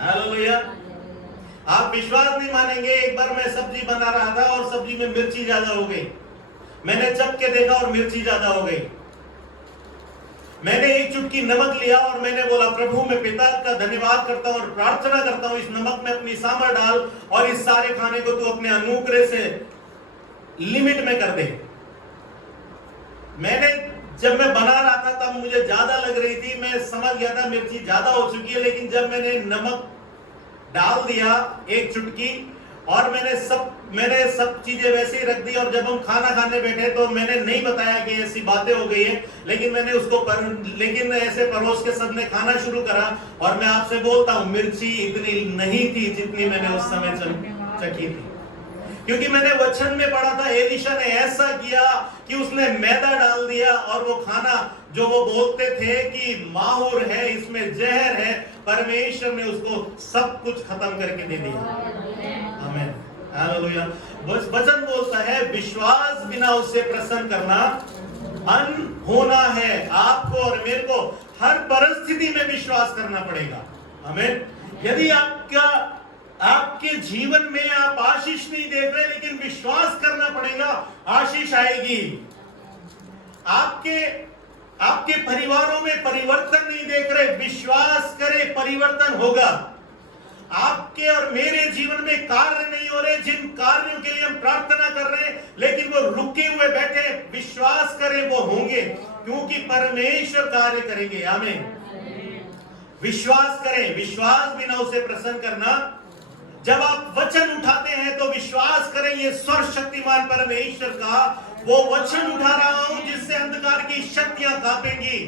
हालेलुया। आप विश्वास नहीं मानेंगे। एक बार मैं सब्जी बना रहा था और सब्जी में मिर्ची ज्यादा हो गई। मैंने चख के देखा और मिर्ची ज्यादा हो गई। मैंने एक चुटकी नमक लिया और मैंने बोला प्रभु मैं पिता का धन्यवाद करता हूं और प्रार्थना करता हूं, इस नमक में अपनी सामर डाल और इस सारे खाने को तू अपने अनुग्रह से लिमिट में कर दे। जब मैं बना रहा था तब मुझे ज्यादा लग रही थी, मैं समझ गया था मिर्ची ज्यादा हो चुकी है, लेकिन जब मैंने नमक डाल दिया एक चुटकी और मैंने सब चीजें वैसे ही रख दी, और जब हम खाना खाने बैठे तो मैंने नहीं बताया कि ऐसी बातें हो गई है, लेकिन मैंने लेकिन ऐसे परोस के सबने खाना शुरू करा। और मैं आपसे बोलता हूँ मिर्ची इतनी नहीं थी जितनी मैंने उस समय चखी थी, क्योंकि मैंने वचन में पढ़ा था एलीशा ने ऐसा किया कि उसने मैदा डाल दिया और वो खाना जो वो बोलते थे कि माहौर है, इसमें जहर है, परमेश्वर ने उसको सब कुछ खत्म करके दे दिया। आमीन। हालेलुया। वचन बोलता है विश्वास बिना उससे प्रसन्न करना अनहोना है। आपको और मेरे को हर परिस्थिति में विश्वास करना पड़ेगा। आमीन। यदि आपके जीवन में आप आशीष नहीं देख रहे लेकिन विश्वास करना पड़ेगा, आशीष आएगी। आपके परिवारों में परिवर्तन नहीं देख रहे, विश्वास करें परिवर्तन होगा। आपके और मेरे जीवन में कार्य नहीं हो रहे, जिन कार्यों के लिए हम प्रार्थना कर रहे हैं लेकिन वो रुके हुए बैठे, विश्वास करें वो होंगे, क्योंकि परमेश्वर कार्य करेंगे। आमीन। विश्वास करें, विश्वास बिना उसे प्रसन्न करना। जब आप वचन उठाते हैं तो विश्वास करें ये सर्वशक्तिमान परमेश्वर का वो वचन उठा रहा हूं जिससे अंधकार की शक्तियां कांपेंगी।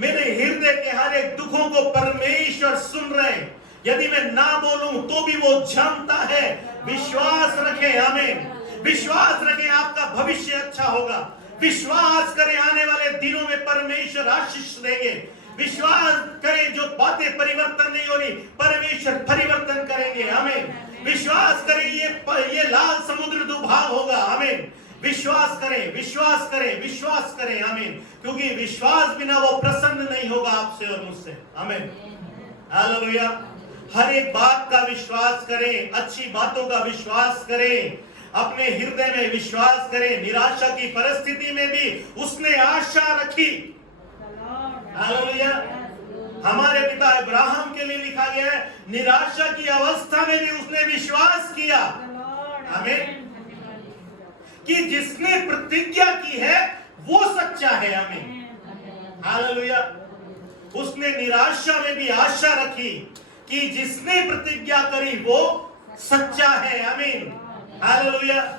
मेरे हृदय के हर एक दुखों को परमेश्वर सुन रहे हैं। यदि मैं ना बोलूं तो भी वो जानता है। विश्वास रखें। आमीन। विश्वास रखें आपका भविष्य अच्छा होगा। विश्वास करें आने वाले दिनों में परमेश्वर आशीष देंगे। विश्वास करें जो बातें परिवर्तन नहीं हो रही, परमेश्वर परिवर्तन करेंगे। आमीन। विश्वास करें ये लाल समुद्र दुभाग होगा। आमीन। विश्वास करें, विश्वास करें, विश्वास करें। आमीन। क्योंकि विश्वास बिना वो प्रसन्न नहीं होगा आपसे और मुझसे। आमीन। हालेलुया। हर एक बात का विश्वास करें, अच्छी बातों का विश्वास करें, अपने हृदय में विश्वास करें। निराशा की परिस्थिति में भी उसने आशा रखी। हालेलुया। हमारे पिता अब्राहम के लिए लिखा गया है, निराशा की अवस्था में भी उसने विश्वास किया। आमीन। कि जिसने प्रतिज्ञा की है वो सच्चा है। आमीन। हालेलुया। उसने निराशा में भी आशा रखी कि जिसने प्रतिज्ञा करी वो सच्चा है। आमीन। हालेलुया।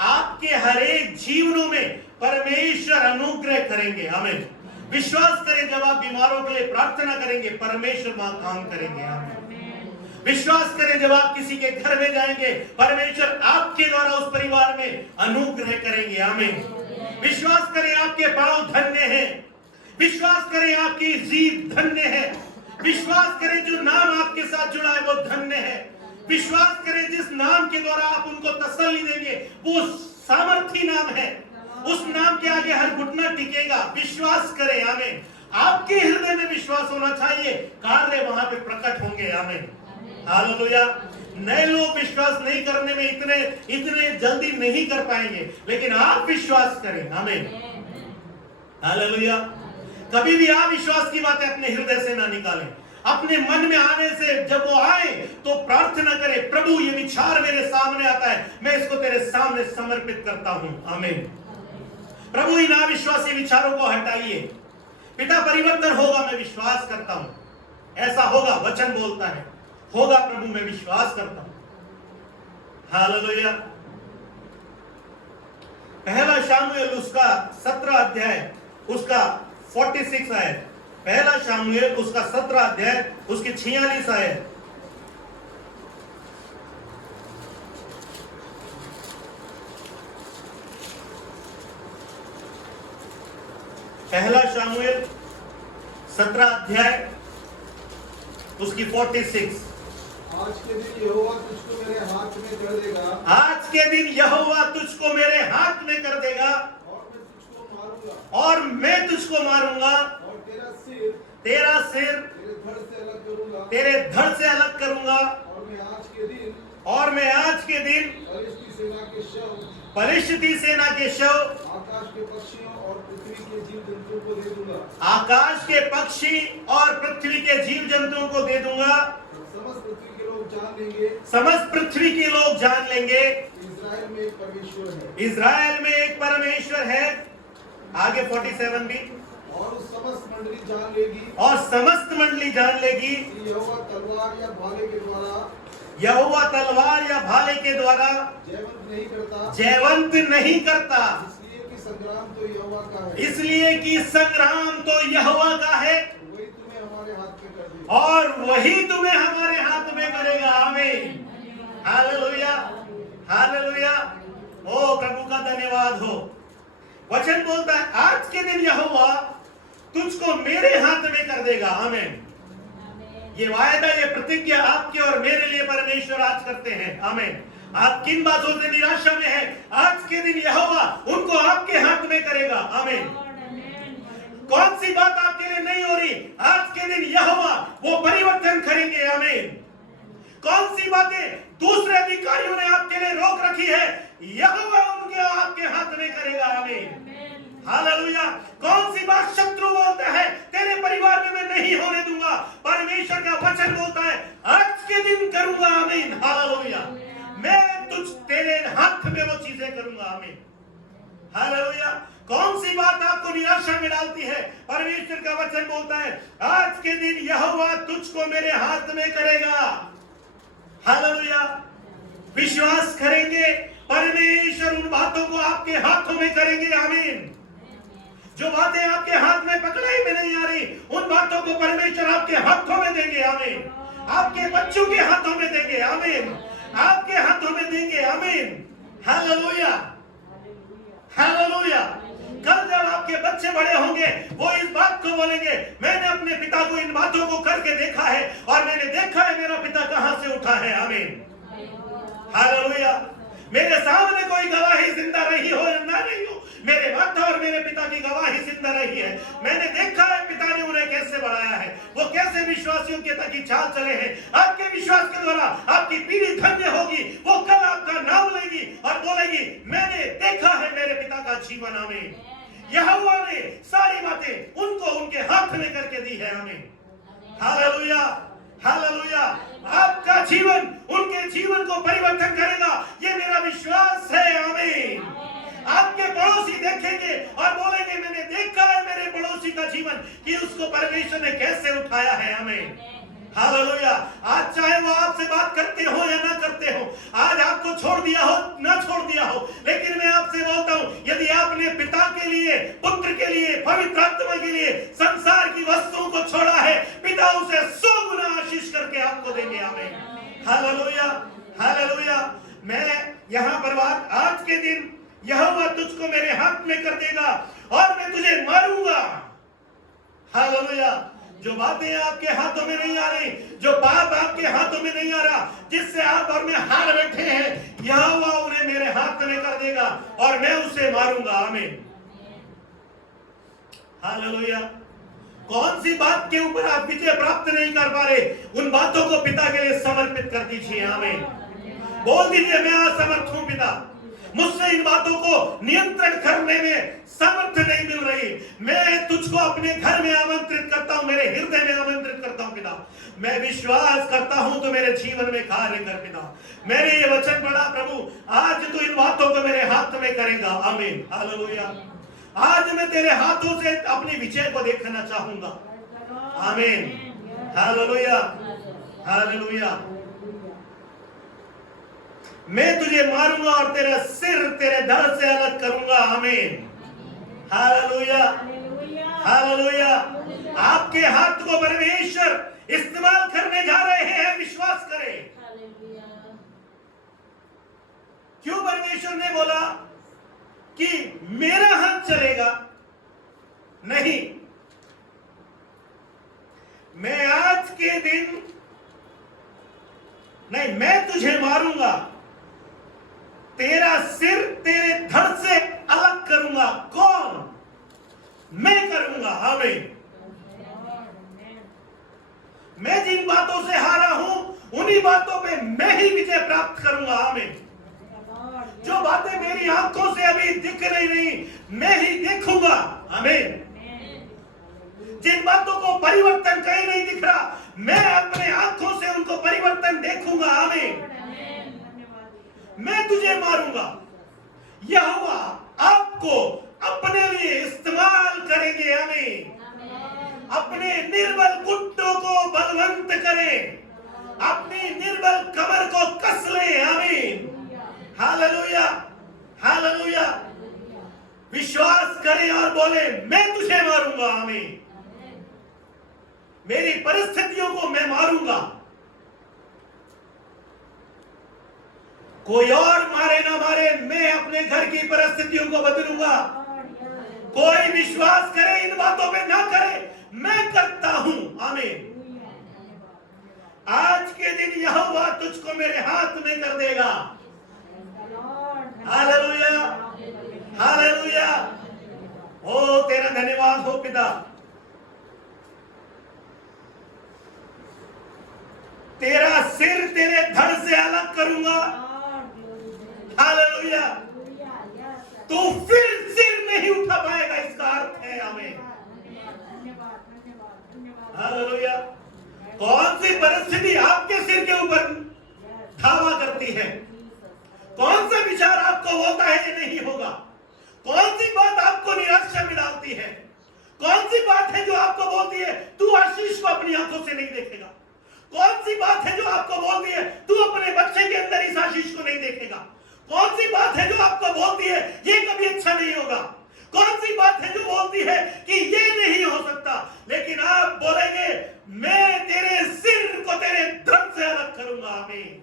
आपके हर एक जीवनों में परमेश्वर अनुग्रह करेंगे। आमीन। विश्वास करें, जब आप बीमारों के लिए प्रार्थना करेंगे परमेश्वर वहां काम करेंगे। आमीन। विश्वास करें, जब आप किसी के घर में जाएंगे परमेश्वर आपके द्वारा उस परिवार में अनुग्रह करेंगे। आमीन। विश्वास करें, आपके पांव धन्य हैं। विश्वास करें, आपकी जीभ धन्य है। विश्वास करें, जो नाम आपके साथ जुड़ा है वो धन्य है। विश्वास करें, जिस नाम के द्वारा आप उनको तसल्ली देंगे वो सामर्थी नाम है। उस नाम के आगे हर घुटना टिकेगा। विश्वास करें। आमीन। आपके हृदय में विश्वास होना चाहिए, कार्य वहां पे प्रकट होंगे। आमीन। हालेलुया। नए लोग विश्वास नहीं करने में इतने जल्दी नहीं कर पाएंगे, लेकिन आप विश्वास करें। आमीन। हालेलुया। कभी भी आप विश्वास की बातें अपने हृदय से ना निकालें। अपने मन में आने से जब वो आए तो प्रार्थना करें, प्रभु ये विचार मेरे सामने आता है, मैं इसको तेरे सामने समर्पित करता हूं। आमीन। प्रभु इन अविश्वासी विचारों को हटाइए। पिता परिवर्तन होगा, मैं विश्वास करता हूं। ऐसा होगा, वचन बोलता है होगा। प्रभु मैं विश्वास करता हूं। हालेलुया। पहला शामुएल उसका 17 अध्याय उसका 46 आयत। पहला शामुएल उसका 17 अध्याय उसकी 46 आयत। पहला शामुएल 17 अध्याय उसकी 46। आज के दिन यहोवा तुझको मेरे हाथ में कर देगा। आज के दिन यहोवा तुझको मेरे हाथ में कर देगा और मैं तुझको मारूंगा और तेरा सिर तेरे धड़ से अलग करूंगा। और मैं आज के दिन पलिश्ती सेना के शव आकाश के पक्षियों और पृथ्वी के जीव जंतुओं को दे दूंगा। आकाश के पक्षी और पृथ्वी के जीव जंतुओं को दे दूंगा। समस्त पृथ्वी के लोग जान लेंगे, समस्त पृथ्वी के लोग जान लेंगे इज़राइल में एक परमेश्वर है। इज़राइल में एक परमेश्वर है। आगे 47 भी। और उस समस्त मंडली जान लेगी, और समस्त मंडली जान लेगी कि यहोवा तलवार या भाले के द्वारा यहोवा तलवार या भाले के द्वारा जयवंत नहीं करता, इसलिए कि संग्राम तो यहोवा का है। इसलिए कि संग्राम तो यहोवा का है वही तुम्हें हमारे हाथ में कर देगा। और वही तुम्हें हमारे हाथ में करेगा। आमीन। हालेलुया। हालेलुया। ओ प्रभु का धन्यवाद हो। वचन बोलता है आज के दिन यहोवा तुझको मेरे हाथ में कर देगा। आमीन। ये वायदा, ये प्रतिज्ञा आपके और मेरे लिए परमेश्वर आज करते हैं। आमीन। आप किन बातों से निराशा में हैं, आज के दिन यहोवा उनको आपके हाथ में करेगा। आमीन। कौन सी बात आपके लिए नहीं हो रही, आज के दिन यहोवा वो परिवर्तन करेंगे। आमीन। कौन सी बातें दूसरे अधिकारियों ने आपके लिए रोक रखी है, यहोवा उनके आपके हाथ में करेगा। आमीन। हालेलुया। कौन सी बात शत्रु बोलता है तेरे परिवार में मैं नहीं होने दूंगा, परमेश्वर का वचन बोलता है आज के दिन करूंगा। आमीन। हालेलुया। मैं तेरे हाथ में वो चीजें करूंगा। आमीन। हालेलुया। कौन सी बात आपको निराशा में डालती है, परमेश्वर का वचन बोलता है आज के दिन यहोवा तुझको मेरे हाथ में करेगा। हालेलुया। विश्वास करेंगे, परमेश्वर उन बातों को आपके हाथों में करेंगे। आमीन। जो बातें आपके हाथ में पकड़ाई में नहीं आ रही, उन बातों को परमेश्वर आपके हाथों में देंगे। आमीन। आपके बच्चों के हाथों में देंगे। आमीन। आपके हाथों में देंगे। आमीन। Hallelujah, hallelujah. कल जब आपके बच्चे बड़े होंगे वो इस बात को बोलेंगे, मैंने अपने पिता को इन बातों को करके देखा है और मैंने देखा है मेरा पिता कहां से उठा है। आमीन, हालेलुया। मेरे सामने कोई गवाही जिंदा रही हो या ना रही हो, मेरे माता और मेरे पिता की गवाही जिंदा रही है। मैंने देखा है पिता ने उन्हें कैसे बढ़ाया है, वो कैसे विश्वासियों के तक चाल चले हैं। आपके विश्वास के द्वारा आपकी पीढ़ी धन्य होगी। वो कल आपका नाम लेगी और बोलेगी, मैंने देखा है मेरे पिता का जीवन। आमीन। यहोवा ने सारी बातें उनको उनके हाथ में करके दी है। आमीन, हालेलुया, हालेलुया। आपका जीवन उनके जीवन को परिवर्तन करेगा, ये मेरा विश्वास है। आमीन। आपके पड़ोसी देखेंगे और बोलेंगे, मैंने देखा है मेरे पड़ोसी का जीवन कि उसको परमेश्वर ने कैसे उठाया है। आमीन, हालेलुया। आज चाहे वो आपसे बात करते हो या ना करते हो, आज आपको छोड़ दिया हो ना छोड़ दिया हो, लेकिन मैं आपसे बोलता हूं, यदि आपने पिता के लिए, पुत्र के लिए, पवित्र आत्मा के लिए संसार की वस्तुओं को छोड़ा है, पिता उसे 100 गुना आशीष करके आपको देंगे। आमीन, हालेलुया, हालेलुया। मैं यहां पर बात, आज के दिन यहोवा तुझको मेरे हाथ में कर देगा और मैं तुझे मारूंगा। हालेलुया। जो बातें आपके हाथों में नहीं आ रही, जो पाप आपके हाथों में नहीं आ रहा, जिससे आप और मैं हार बैठे हैं, यहोवा उन्हें मेरे हाथ में कर देगा और मैं उसे मारूंगा। आमीन, हालेलुया। कौन सी बात के ऊपर आप विजय प्राप्त नहीं कर पा रहे, उन बातों को पिता के लिए समर्पित कर दीजिए। आमीन, बोल दीजिए, मैं असमर्थ हूं पिता, मुझसे इन बातों को नियंत्रण करने में सामर्थ्य नहीं मिल रही। मैं तुझको अपने घर में आमंत्रित करता हूं, मेरे हृदय में आमंत्रित करता हूं पिता। मैं विश्वास करता हूं तो मेरे जीवन में कार्य कर पिता। मैंने ये वचन पढ़ा प्रभु, आज तू इन बातों को मेरे हाथ में करेगा। आमीन, हालेलुया। आज मैं तेरे हाथों से अपनी विजय को देखना चाहूंगा। आमीन, हालेलुया, हालेलुया। मैं तुझे मारूंगा और तेरा सिर तेरे धड़ से अलग करूंगा। आमीन, हालेलुया, हालेलुया। आपके हाथ को परमेश्वर इस्तेमाल करने जा रहे हैं, विश्वास करें। क्यों परमेश्वर ने बोला कि मेरा हाथ चलेगा? नहीं, मैं आज के दिन नहीं, मैं तुझे मारूंगा, तेरा सिर तेरे धड़ से अलग करूंगा। कौन? मैं करूंगा। आमीन। मैं जिन बातों से हारा हूं, उन्हीं बातों पे मैं ही विजय प्राप्त करूंगा। आमीन। जो बातें मेरी आंखों से अभी दिख रही नहीं, मैं ही देखूंगा। आमीन। जिन बातों को परिवर्तन कहीं नहीं दिख रहा, मैं अपने आंखों से उनको परिवर्तन देखूंगा। आमीन। मैं तुझे मारूंगा। यहोवा आपको अपने लिए इस्तेमाल करेंगे। आमीन। अपने निर्बल घुटनों को बलवंत करें, अपनी निर्बल कमर को कस ले। आमीन, हालेलुया, हालेलुया। विश्वास करें और बोले, मैं तुझे मारूंगा। आमीन। मेरी परिस्थितियों को मैं मारूंगा। कोई और मारे ना मारे, मैं अपने घर की परिस्थितियों को बदलूंगा। कोई विश्वास करे इन बातों पे ना करे, मैं करता हूं। आमीन। आज के दिन यहोवा तुझको मेरे हाथ में कर देगा। Hallelujah, hallelujah. ओ तेरा धन्यवाद हो पिता। तेरा सिर तेरे धड़ से अलग करूंगा। हालेलुया। तू फिर सिर नहीं उठा पाएगा, इसका अर्थ है। आमीन, हालेलुया। कौन सी परिस्थिति आपके सिर के ऊपर धावा करती है? कौन सा विचार आपको बोलता है ये नहीं होगा? कौन सी बात आपको निराशा में डालती है? कौन सी बात है जो आपको बोलती है तू आशीष को अपनी आंखों से नहीं देखेगा? कौन सी बात है जो आपको बोलती है तू अपने बच्चे के अंदर इस आशीष को नहीं देखेगा? कौन सी बात है जो आपको बोलती है ये कभी अच्छा नहीं होगा? कौन सी बात है जो बोलती है कि ये नहीं हो सकता? लेकिन आप बोलेंगे, मैं तेरे सिर को तेरे धड़ से अलग करूंगा। आमीन।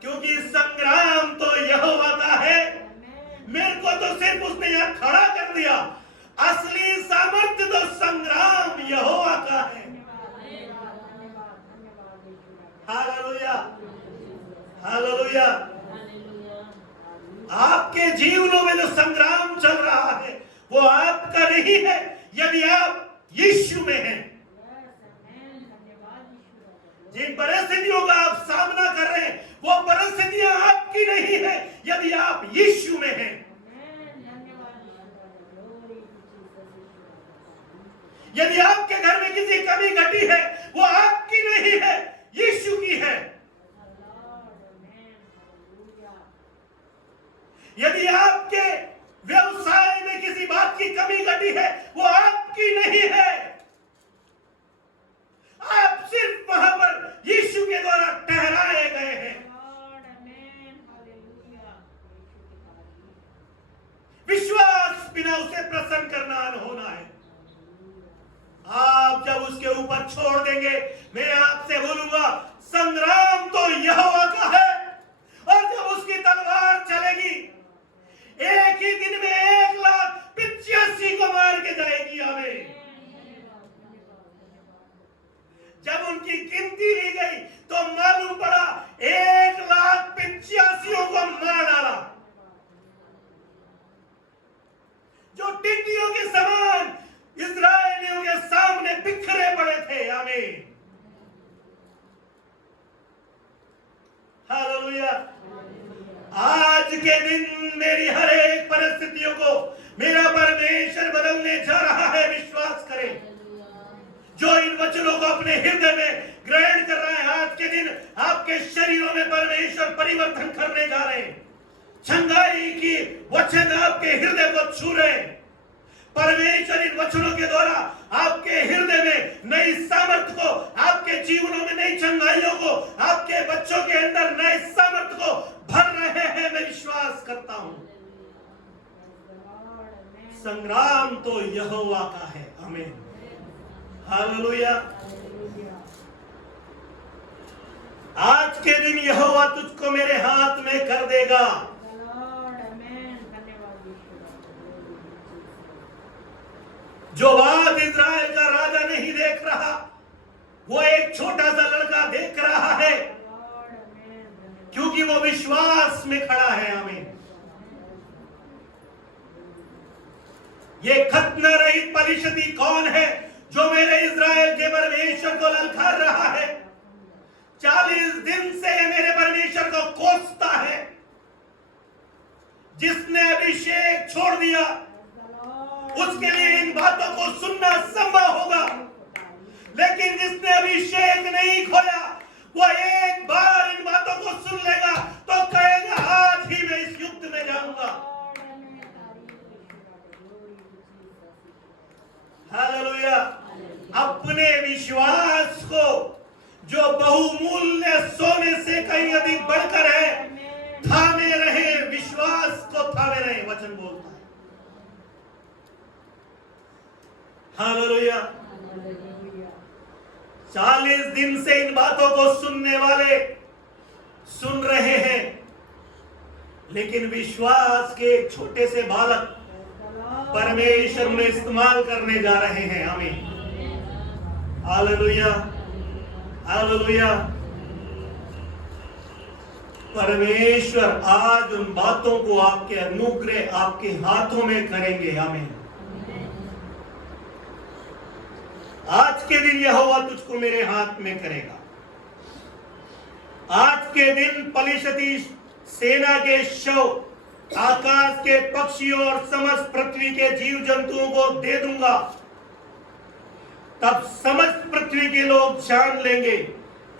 क्योंकि संग्राम तो यहोवा का है। मेरे को तो सिर्फ उसने यहाँ खड़ा कर दिया, असली सामर्थ्य तो संग्राम यहोवा का है। Hallelujah, hallelujah. आपके जीवनों में जो संग्राम चल रहा है वो आपका नहीं है, यदि आप यीशु में हैं। जिन परिस्थितियों का आप सामना कर रहे हैं वो परिस्थितियां आपकी नहीं है, यदि आप यीशु में हैं। यदि आपके घर में किसी कमी घटी है वो आपकी नहीं है, यीशु की है। यदि आपके व्यवसाय में किसी बात की कमी घटी है वो आपकी नहीं है, आप सिर्फ वहां पर यीशु के द्वारा ठहराए गए हैं। विश्वास बिना उसे प्रसन्न करना अनहोना है। आप जब उसके ऊपर छोड़ देंगे, मैं आपसे बोलूंगा संग्राम तो यहोवा का है, और जब उसकी तलवार चलेगी एक ही दिन में 1,85,000 को मार के जाएगी। हमें जब उनकी गिनती ली गई तो मालूम पड़ा 1,85,000 को मार डाला, जो टिड्डियों के समान इस्राएलियों के सामने बिखरे पड़े थे। आमीन, हालेलुया। आज के दिन मेरी हर एक परिस्थितियों को मेरा परमेश्वर बदलने जा रहा है। विश्वास करें, जो इन वचनों को अपने हृदय में ग्रहण कर रहा है, आज के दिन आपके शरीरों में परमेश्वर परिवर्तन करने जा रहे हैं। चंगाई की वचन आपके हृदय को छू रहे हैं। परमेश्वर इन वचनों के द्वारा आपके हृदय में नई सामर्थ को, आपके जीवनों में नई चंगाइयों को, आपके बच्चों के अंदर नए सामर्थ को भर रहे हैं। मैं विश्वास करता हूं संग्राम तो यहोवा का है। आमीन, हालेलुया। आज के दिन यहोवा तुझको मेरे हाथ में कर देगा। जो बात इज़राइल का राजा नहीं देख रहा वो एक छोटा सा लड़का देख रहा है, क्योंकि वो विश्वास में खड़ा है। आमीन। ये खतना रहित परिषदी कौन है जो मेरे इज़राइल के परमेश्वर को ललकार रहा है? 40 दिन से मेरे परमेश्वर को कोसता है। जिसने अभिषेक छोड़ दिया उसके लिए इन बातों को सुनना संभव होगा, लेकिन जिसने अभिषेक नहीं खोया वो एक बार इन बातों को सुन लेगा तो कहेगा आज ही मैं इस युद्ध में जाऊंगा। हालेलुया। अपने विश्वास को जो बहुमूल्य सोने से कहीं अधिक बढ़कर है थामे रहे, विश्वास को थामे रहे, वचन बोलता है। हालेलुया। 40 दिन से इन बातों को सुनने वाले सुन रहे हैं, लेकिन विश्वास के एक छोटे से बालक परमेश्वर में इस्तेमाल करने जा रहे हैं। आमीन, हालेलुया, हालेलुया। परमेश्वर आज उन बातों को आपके अनुग्रह आपके हाथों में करेंगे। आमीन। आज के दिन यहोवा तुझको मेरे हाथ में करेगा। आज के दिन पलिश्ती सेना के शव आकाश के पक्षियों और समस्त पृथ्वी के जीव जंतुओं को दे दूंगा। तब समस्त पृथ्वी के लोग जान लेंगे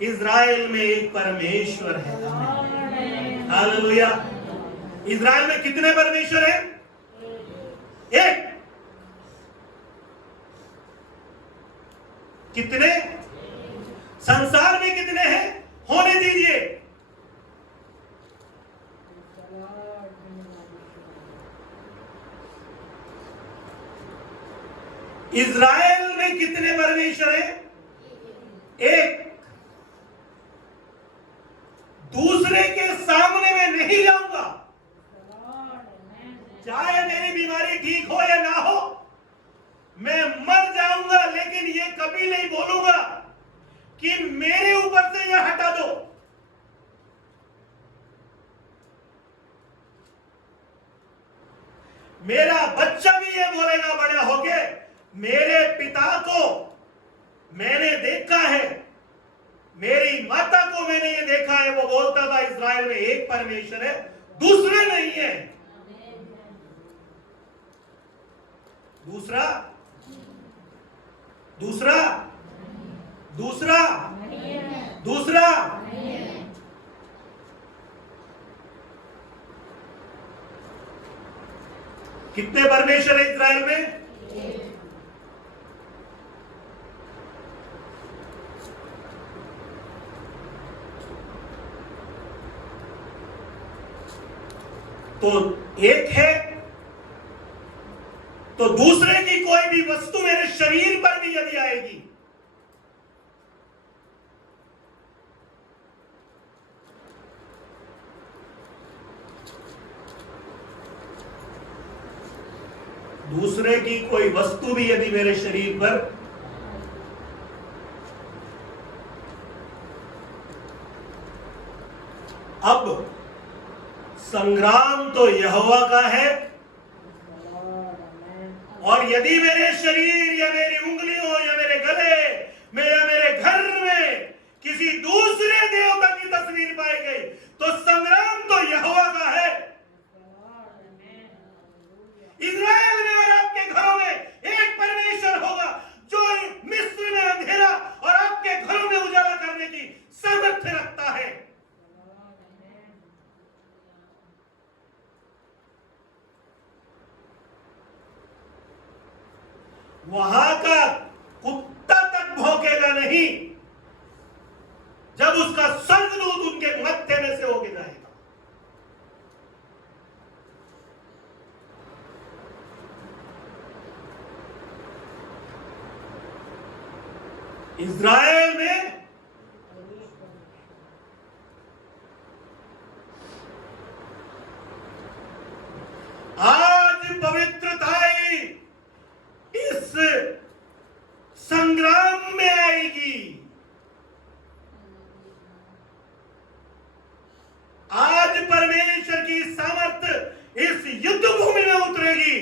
इज़राइल में एक परमेश्वर है। हालेलुया। इज़राइल में कितने परमेश्वर हैं? एक। कितने? संसार में कितने हैं? होने दीजिए। इज़राइल में कितने परमेश्वर हैं? एक। दूसरे के सामने मैं नहीं जाऊंगा। ठीक हो या ना हो, मैं मर जाऊंगा, लेकिन ये कभी नहीं बोलूंगा कि मेरे ऊपर से यह हटा दो। मेरा बच्चा भी ये बोलेगा बड़ा होके, मेरे पिता को मैंने देखा है, मेरी माता को मैंने ये देखा है, वो बोलता था इस्राएल में एक परमेश्वर है, दूसरे नहीं है। दूसरा दूसरा दूसरा दूसरा कितने परमेश्वर है इस्राएल में? तो एक है, तो दूसरे की कोई भी वस्तु मेरे शरीर पर भी यदि आएगी, दूसरे की कोई वस्तु भी यदि मेरे शरीर पर, अब संग्राम तो यहोवा का है, और यदि मेरे शरीर या मेरी उंगलियों या मेरे गले में या मेरे घर में किसी दूसरे देवता की तस्वीर पाई गई, तो संग्राम तो यहोवा का है। इस्राएल में और आपके घरों में एक परमेश्वर होगा जो मिस्र में अंधेरा और आपके घरों में उजाला करने की सामर्थ्य रखता है। वहां का कुत्ता तक भौंकेगा नहीं जब उसका स्वर्गदूत उनके मत्थे में से होके जाएगा। इस्राएल में आज पवित्रताई इस संग्राम में आएगी। आज परमेश्वर की सामर्थ इस युद्ध भूमि में उतरेगी।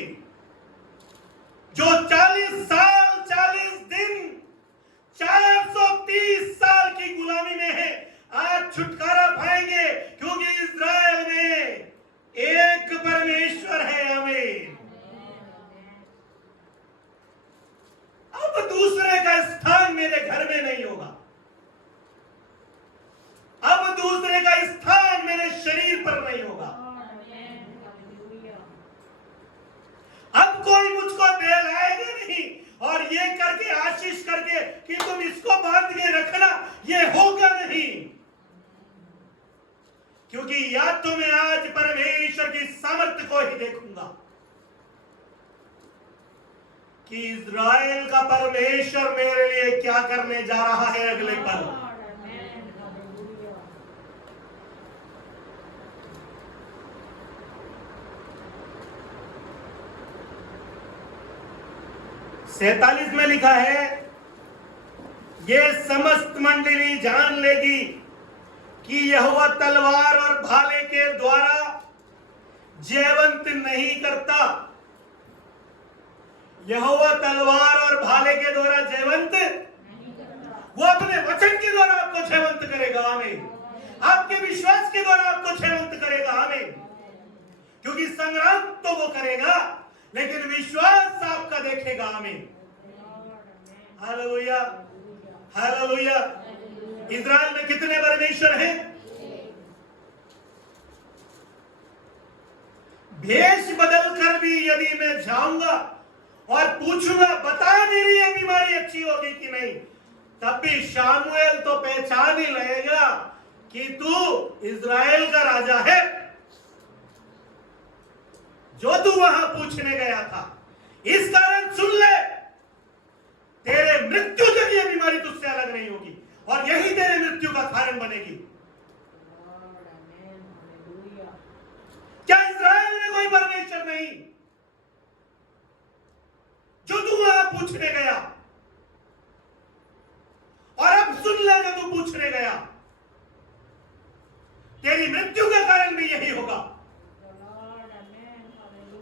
जो 40 साल 40 दिन 430 साल की गुलामी में है, आज छुटकारा पाएंगे, क्योंकि इस्राएल में एक परमेश्वर है। आमीन। अब दूसरे का स्थान मेरे घर में नहीं होगा, अब दूसरे का स्थान मेरे शरीर पर नहीं होगा। अब कोई मुझको बहलाएगा नहीं और ये करके आशीष करके कि तुम इसको बांध के रखना, ये होगा नहीं। क्योंकि या तो मैं आज परमेश्वर की सामर्थ्य को ही देखूंगा कि इस्राएल का परमेश्वर मेरे लिए क्या करने जा रहा है अगले पल। सैतालीस में लिखा है, ये समस्त मंडली जान लेगी कि यहोवा तलवार और भाले के द्वारा जयवंत नहीं करता। यहोवा तलवार और भाले के द्वारा जयवंत, वो अपने वचन के द्वारा आपको जयवंत करेगा। आमीन। आपके विश्वास के द्वारा आपको जयवंत करेगा। आमीन। क्योंकि संग्राम तो वो करेगा, लेकिन विश्वास आपका देखेगा। आमीन। Hallelujah, hallelujah. इस्राएल में कितने परमेश्वर हैं? भेष बदल कर भी यदि मैं जाऊंगा और पूछूंगा, बता मेरी ये बीमारी अच्छी होगी कि नहीं, तब भी शामुएल तो पहचान ही लेगा कि तू इस्राएल का राजा है, जो तू वहां पूछने गया था। इस कारण सुन ले, तेरे मृत्यु तक ये बीमारी तुझसे अलग नहीं होगी और यही तेरे मृत्यु का कारण बनेगी। क्या इस्राएल में कोई परमेश्वर नहीं? तेरी मृत्यु का कारण भी यही होगा।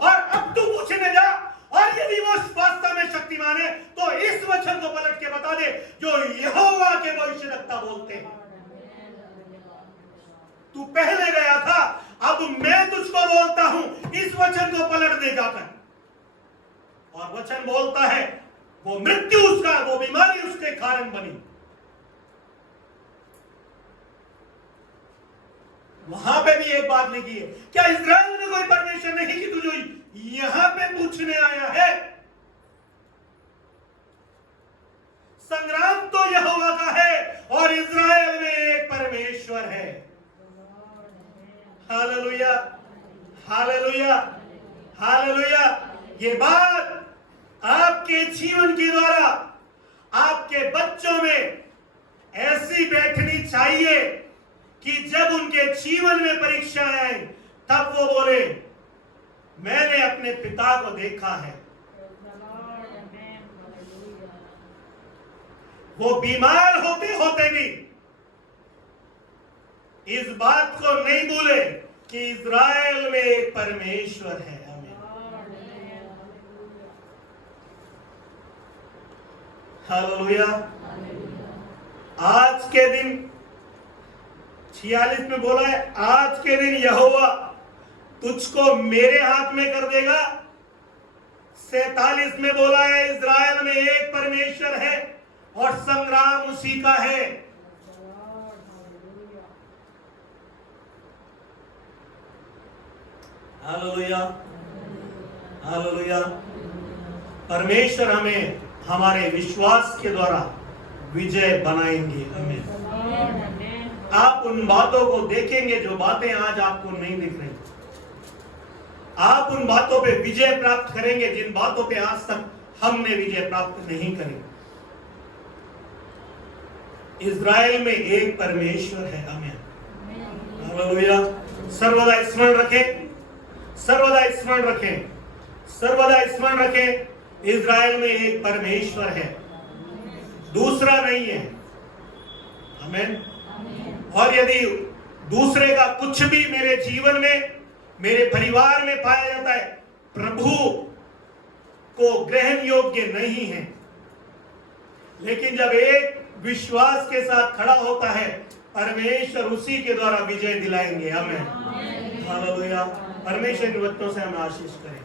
और अब तू पूछने जा, और यदि वो वास्तव में शक्तिमान है तो इस वचन को पलट के बता दे जो यहोवा के भविष्यद्वक्ता बोलते हैं। तू पहले गया था, अब मैं तुझको बोलता हूं, इस वचन को पलट दे जाकर। और वचन बोलता है वो मृत्यु उसका, वो बीमारी उसके कारण बनी। वहां पे भी एक बात लिखी है, क्या इस्राएल में कोई परमेश्वर नहीं कि तू जो यहां पे पूछने आया है? संग्राम तो यहोवा का है और इस्राएल में एक परमेश्वर है। Hallelujah, hallelujah, hallelujah. ये बात आपके जीवन के द्वारा आपके बच्चों में ऐसी बैठनी चाहिए कि जब उनके जीवन में परीक्षा आए तब वो बोले मैंने अपने पिता को देखा है। वो बीमार होते होते भी इस बात को नहीं भूले कि इस्राएल में एक परमेश्वर है। हालेलुया। आज के दिन 46 में बोला है, आज के दिन यहोवा तुझको मेरे हाथ में कर देगा। 47 में बोला है इस्राएल में एक परमेश्वर है और संग्राम उसी का है। Hallelujah, hallelujah. परमेश्वर हमें हमारे विश्वास के द्वारा विजय बनाएंगे। हमें आप उन बातों को देखेंगे जो बातें आज आपको नहीं दिख रही। आप उन बातों पे विजय प्राप्त करेंगे जिन बातों पे आज तक हमने विजय प्राप्त नहीं करी। इस्राएल में एक परमेश्वर है। हमें हालेलुया। सर्वदा स्मरण रखें, सर्वदा स्मरण रखें, सर्वदा स्मरण रखें, इस्राएल में एक परमेश्वर है, दूसरा नहीं है। आमीन। और यदि दूसरे का कुछ भी मेरे जीवन में, मेरे परिवार में पाया जाता है, प्रभु को ग्रहण योग्य नहीं है। लेकिन जब एक विश्वास के साथ खड़ा होता है, परमेश्वर उसी के द्वारा विजय दिलाएंगे। आमीन। हालेलुया। परमेश्वर इन वचनों से हमें आशीष करें।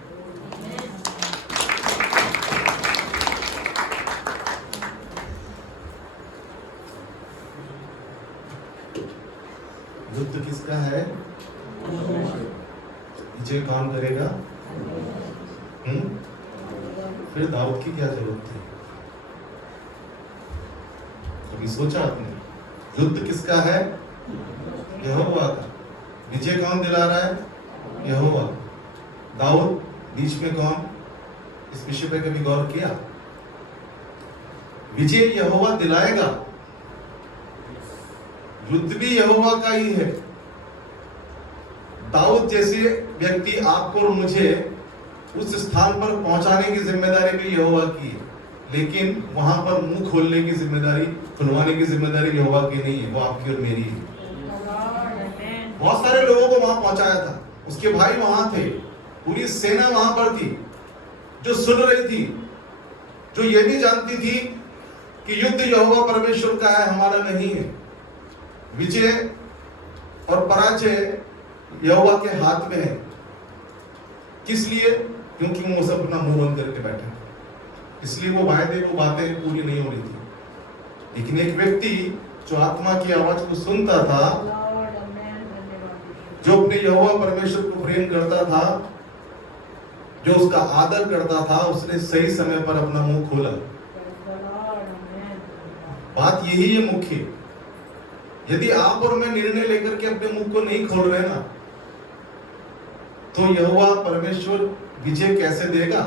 युद्ध किसका है? विजय कौन करेगा? फिर दाऊद की क्या जरूरत थी? कभी सोचा आपने? युद्ध किसका है? यहोवा का। विजय कौन दिला रहा है? यहोवा। दाऊद बीच में कौन? इस विषय पे कभी गौर किया? विजय यहोवा दिलाएगा, युद्ध भी यहोवा का ही है। दाऊद जैसे व्यक्ति आपको और मुझे उस स्थान पर पहुंचाने की जिम्मेदारी भी यहोवा की है, लेकिन वहां पर मुंह खोलने की जिम्मेदारी, खुलवाने की जिम्मेदारी यहोवा की नहीं है, वो आपकी और मेरी है। बहुत सारे लोगों को वहां पहुंचाया था, उसके भाई वहां थे, पूरी सेना वहां पर थी जो सुन रही थी, जो ये भी जानती थी कि युद्ध यहोवा परमेश्वर का है, हमारा नहीं है। विजय और पराजय यहोवा के हाथ में है। किस लिए? क्योंकि वो सब अपना मुंह बंद करके बैठे, इसलिए वो वायदे, वो बातें पूरी नहीं हो रही थी। लेकिन एक व्यक्ति जो आत्मा की आवाज को सुनता था, जो अपने यहोवा परमेश्वर को प्रेम करता था, जो उसका आदर करता था, उसने सही समय पर अपना मुंह खोला। बात यही है मुख्य। यदि आप और मैं निर्णय लेकर के अपने मुंह को नहीं खोल रहे ना, तो यहोवा परमेश्वर विजय कैसे देगा?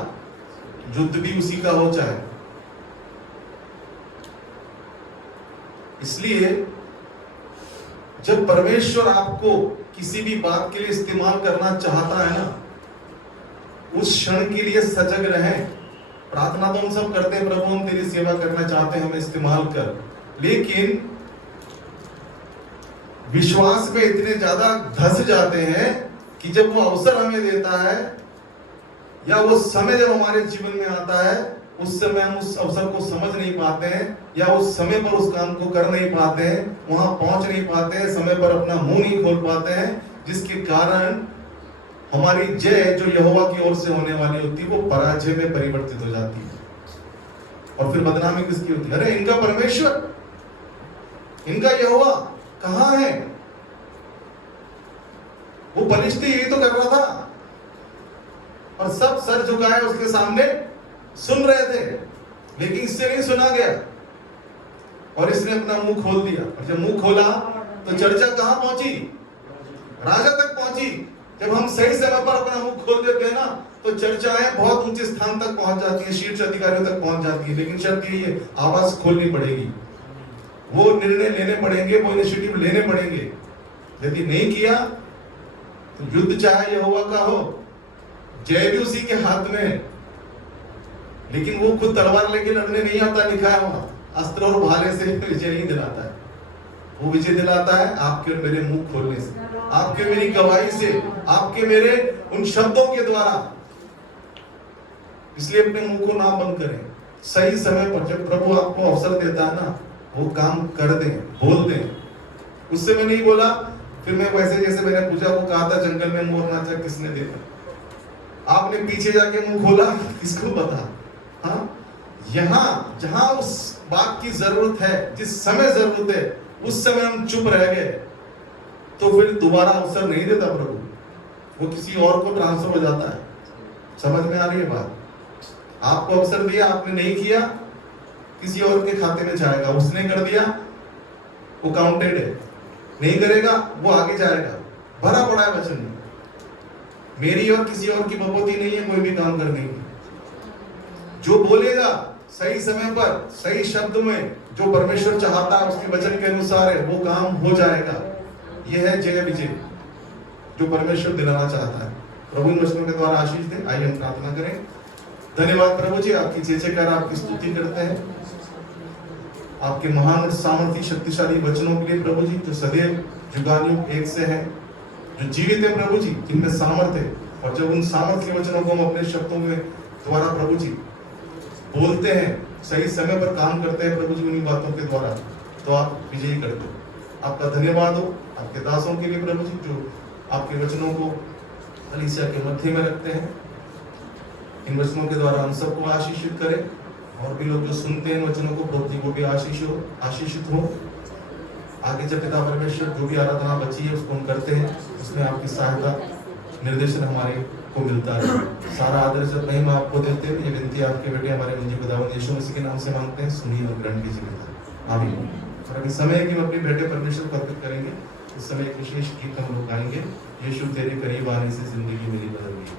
युद्ध भी उसी का हो चाहे। इसलिए जब परमेश्वर आपको किसी भी बात के लिए इस्तेमाल करना चाहता है ना, उस क्षण के लिए सजग रहें। प्रार्थना तो हम सब करते हैं, प्रभु हम तेरी सेवा करना चाहते हैं, हमें इस्तेमाल कर। लेकिन विश्वास में इतने ज्यादा धस जाते हैं कि जब वो अवसर हमें देता है या वो समय जब हमारे जीवन में आता है, उस समय हम उस अवसर को समझ नहीं पाते हैं या उस समय पर उस काम को कर नहीं पाते हैं, वहां पहुंच नहीं पाते हैं, समय पर अपना मुंह नहीं खोल पाते हैं, जिसके कारण हमारी जय जो यहोवा की ओर से होने वाली होती है वो पराजय में परिवर्तित हो जाती है। और फिर बदनामी किसकी होती है? अरे इनका परमेश्वर, इनका यहोवा कहां है? वो फलिश्ती यही तो कर रहा था और सब सर झुकाए उसके सामने सुन रहे थे, लेकिन इससे नहीं सुना गया और इसने अपना मुंह खोल दिया। और जब मुंह खोला तो चर्चा कहां पहुंची? राजा तक पहुंची। जब हम सही समय पर अपना मुंह खोल देते हैं ना, तो चर्चाएं बहुत ऊंचे स्थान तक पहुंच जाती है, शीर्ष अधिकारियों तक पहुंच जाती है। लेकिन शर्त यही है, आवाज खोलनी पड़ेगी, वो निर्णय लेने पड़ेंगे, वो इनिशिएटिव लेने पड़ेंगे। यदि नहीं किया तो युद्ध चाहे यहोवा का हो, जय भी उसी के हाथ में है, लेकिन वो खुद तलवार लेके लड़ने नहीं आता। लिखा है वहां, अस्त्र और भाले से विजय नहीं दिलाता है, वो विजय दिलाता है आपके और मेरे मुंह खोलने से, आपके मेरी गवाही से, आपके मेरे उन शब्दों के द्वारा। इसलिए अपने मुंह को ना बंद करें। सही समय पर जब प्रभु आपको अवसर देता है ना, वो काम कर दें, बोल दें। उससे मैं नहीं बोला, फिर मैं वैसे जैसे मैंने पूजा को कहा था, जंगल में मोर नाचा किसने देखा? आपने पीछे जाके मुंह खोला, किसको पता? हाँ, यहाँ जहां उस बात की जरूरत है, जिस समय जरूरत है, उस समय हम चुप रह गए, तो फिर दोबारा अवसर नहीं देता प्रभु, वो किसी और को ट्रांसफर हो जाता है। समझ में आ रही है बात? आपको अवसर दिया, आपने नहीं किया, किसी और के खाते में जाएगा। उसने कर दिया, वो काउंटेड है, नहीं करेगा वो आगे जाएगा। भरा पड़ा है वचन में, मेरी और किसी और की बपोती नहीं है कोई भी काम करने की। जो बोलेगा सही समय पर, सही शब्द में, जो परमेश्वर चाहता है उसके वचन के अनुसार है, वो काम हो जाएगा। यह है जय विजय जो परमेश्वर दिलाना चाहता है। प्रभु इन वचनों के द्वारा आशीष दे। आइए हम प्रार्थना करें। धन्यवाद प्रभु जी, आपकी जय जयकार, आपकी स्तुति करते हैं आपके महान और सामर्थी शक्तिशाली वचनों के लिए प्रभु जी, जो सदैव जुगानुयुग एक से है, जो जीवित है प्रभु जी, जिनमें सामर्थ है। और जब उन सामर्थ्य वचनों को हम अपने शब्दों में द्वारा प्रभु जी बोलते हैं, सही समय पर काम करते हैं प्रभु जी उन्हीं बातों के द्वारा, तो आप विजयी करते हो। आपका धन्यवाद हो आपके दासों के लिए प्रभु जी, जो आपके वचनों को कलीसिया के मध्य में रखते हैं। इन वचनों के द्वारा हम सबको आशीषित करें, और भी लोग जो सुनते हैं वचनों को प्रभु जी वो भी आशीषित हो। आगे जब पिता परमेश्वर जो भी आराधना बची है उसको हम करते हैं, उसमें आपकी सहायता निर्देशन हमारे को मिलता है। सारा आदर से महिमा आपको देते हुए ये विनती आपके बेटे हमारे मंजी खुदावंद यीशु मसीह के नाम से मांगते हैं, सुनिए और ग्रहण कीजिए। आमीन। और अभी समय की हम अपने बेटे परमेश्वर को अर्पित करेंगे। इस समय एक विशेष गीत हम लोग गाएंगे, यीशु तेरे करीब आने से जिंदगी मेरी बदल गई।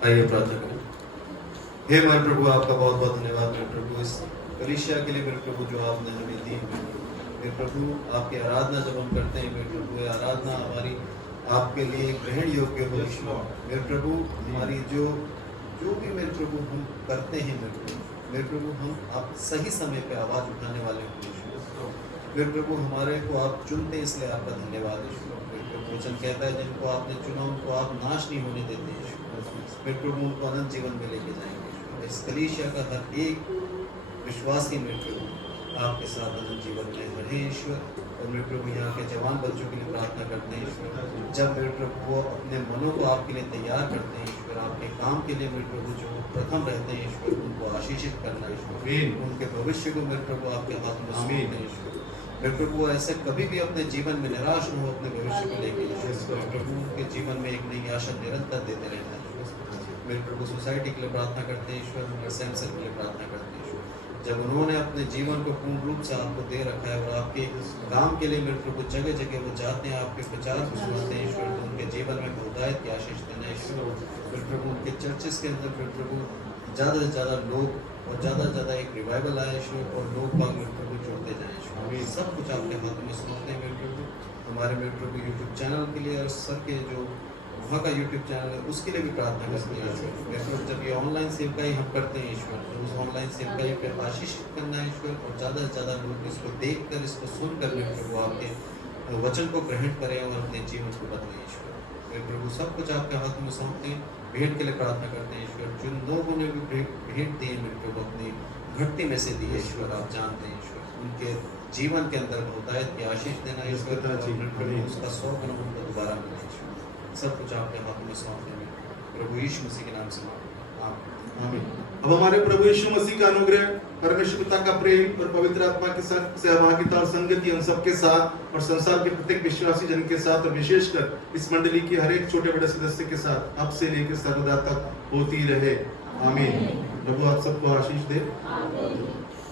आइए प्रार्थना करें। हे हमारे प्रभु, आपका बहुत बहुत धन्यवाद मेरे प्रभु, इस कलीसिया के लिए मेरे प्रभु जो आपने हमें दी मेरे प्रभु। आपकी आराधना जब हम करते हैं मेरे प्रभु, ये आराधना हमारी आपके लिए ग्रहण योग्य हो मेरे प्रभु। हमारी जो भी मेरे प्रभु हम करते हैं मेरे प्रभु, हम आप सही समय पे आवाज़ उठाने वाले हो मेरे प्रभु। हमारे को आप चुनते हैं, इसलिए आपका धन्यवाद मेरे प्रभु। वचन कहता है जिनको आपने चुना उनको आप नाश नहीं होने देते मेरे प्रभु, उनको अनंत जीवन में लेके जाएंगे। इस कलीसिया का हर एक विश्वासी मेरे प्रभु आपके साथ अनंत जीवन में रहे ईश्वर। और मेरे प्रभु यहाँ के जवान बच्चों के लिए प्रार्थना करते हैं ईश्वर, जब मेरे प्रभु वो अपने मनों को आपके लिए तैयार करते हैं ईश्वर, आपके काम के लिए मेरे प्रभु जो प्रथम रहते हैं ईश्वर, उनको आशीषित करना ईश्वर, उनके भविष्य को मेरे प्रभु आपके हाथ में सौंपते हैं ईश्वर। मेरे प्रभु ऐसे कभी भी अपने जीवन में निराश न हो अपने भविष्य को लेकर ईश्वर। प्रभु उनके जीवन में एक नई आशा निरंतर देते रहना है मेरे प्रभु। सोसाइटी के लिए प्रार्थना करते हैं ईश्वर, मेरे सैमसंग के लिए प्रार्थना करते हैं ईश्वर, जब उन्होंने अपने जीवन को पूर्ण रूप से आपको दे रखा है और आपके काम के लिए मेरे प्रभु जगह जगह वो जाते हैं, आपके प्रचार को सुनाते हैं ईश्वर, तो उनके जीवन में बहुतायत की आशीष देना ईश्वर। मेरे प्रभु उनके चर्चेस के अंदर मेरे प्रभु ज़्यादा से ज़्यादा लोग और ज़्यादा से ज़्यादा एक रिवाइवल आए ईश्वर, और लोग बाग मेरे प्रभु जुड़ते जाए ईश्वर। सब कुछ आपके हाथों में सौंपते हैं मेरे प्रभु। हमारे मेरे प्रभु यूट्यूब चैनल के लिए और सर के जो वहाँ का यूट्यूब चैनल है उसके लिए भी प्रार्थना करते हैं ईश्वर। मेरे प्रभु जब ये ऑनलाइन सेवकाई हम करते हैं ईश्वर, तो उस ऑनलाइन सेवकाई पे आशीष करना है ईश्वर, और ज़्यादा से ज़्यादा लोग इसको देख कर इसको सुन कर मेरे प्रभु आपके वचन को ग्रहण करें और अपने जीवन को बदलें ईश्वर। मेरे प्रभु सब कुछ आपके हाथों में सौंपते हैं। भेंट के लिए प्रार्थना करते हैं ईश्वर, जिन लोगों ने भी भेंट दी है मेरे प्रभु अपनी घटती में से दी है ईश्वर, आप जानते हैं ईश्वर, उनके जीवन के अंदर बहुतायत की आशीष देना ईश्वर, उसका 100 गुना उनको दोबारा मिले ईश्वर। सब कुछ आपके हाथों में सौंपते हैं प्रभु यीशु मसीह के नाम से आमीन। अब हमारे प्रभु यीशु मसीह का अनुग्रह, परमेश्वर पिता का प्रेम और पवित्र आत्मा के साथ सहभागिता और संगति हम सबके साथ और संसार के प्रत्येक विश्वासी जन के साथ और विशेषकर इस मंडली के हर एक छोटे बड़े सदस्य के साथ अब से लेकर सर्वदा तक होती रहे। आमीन। प्रभु आप सबको आशीष दे।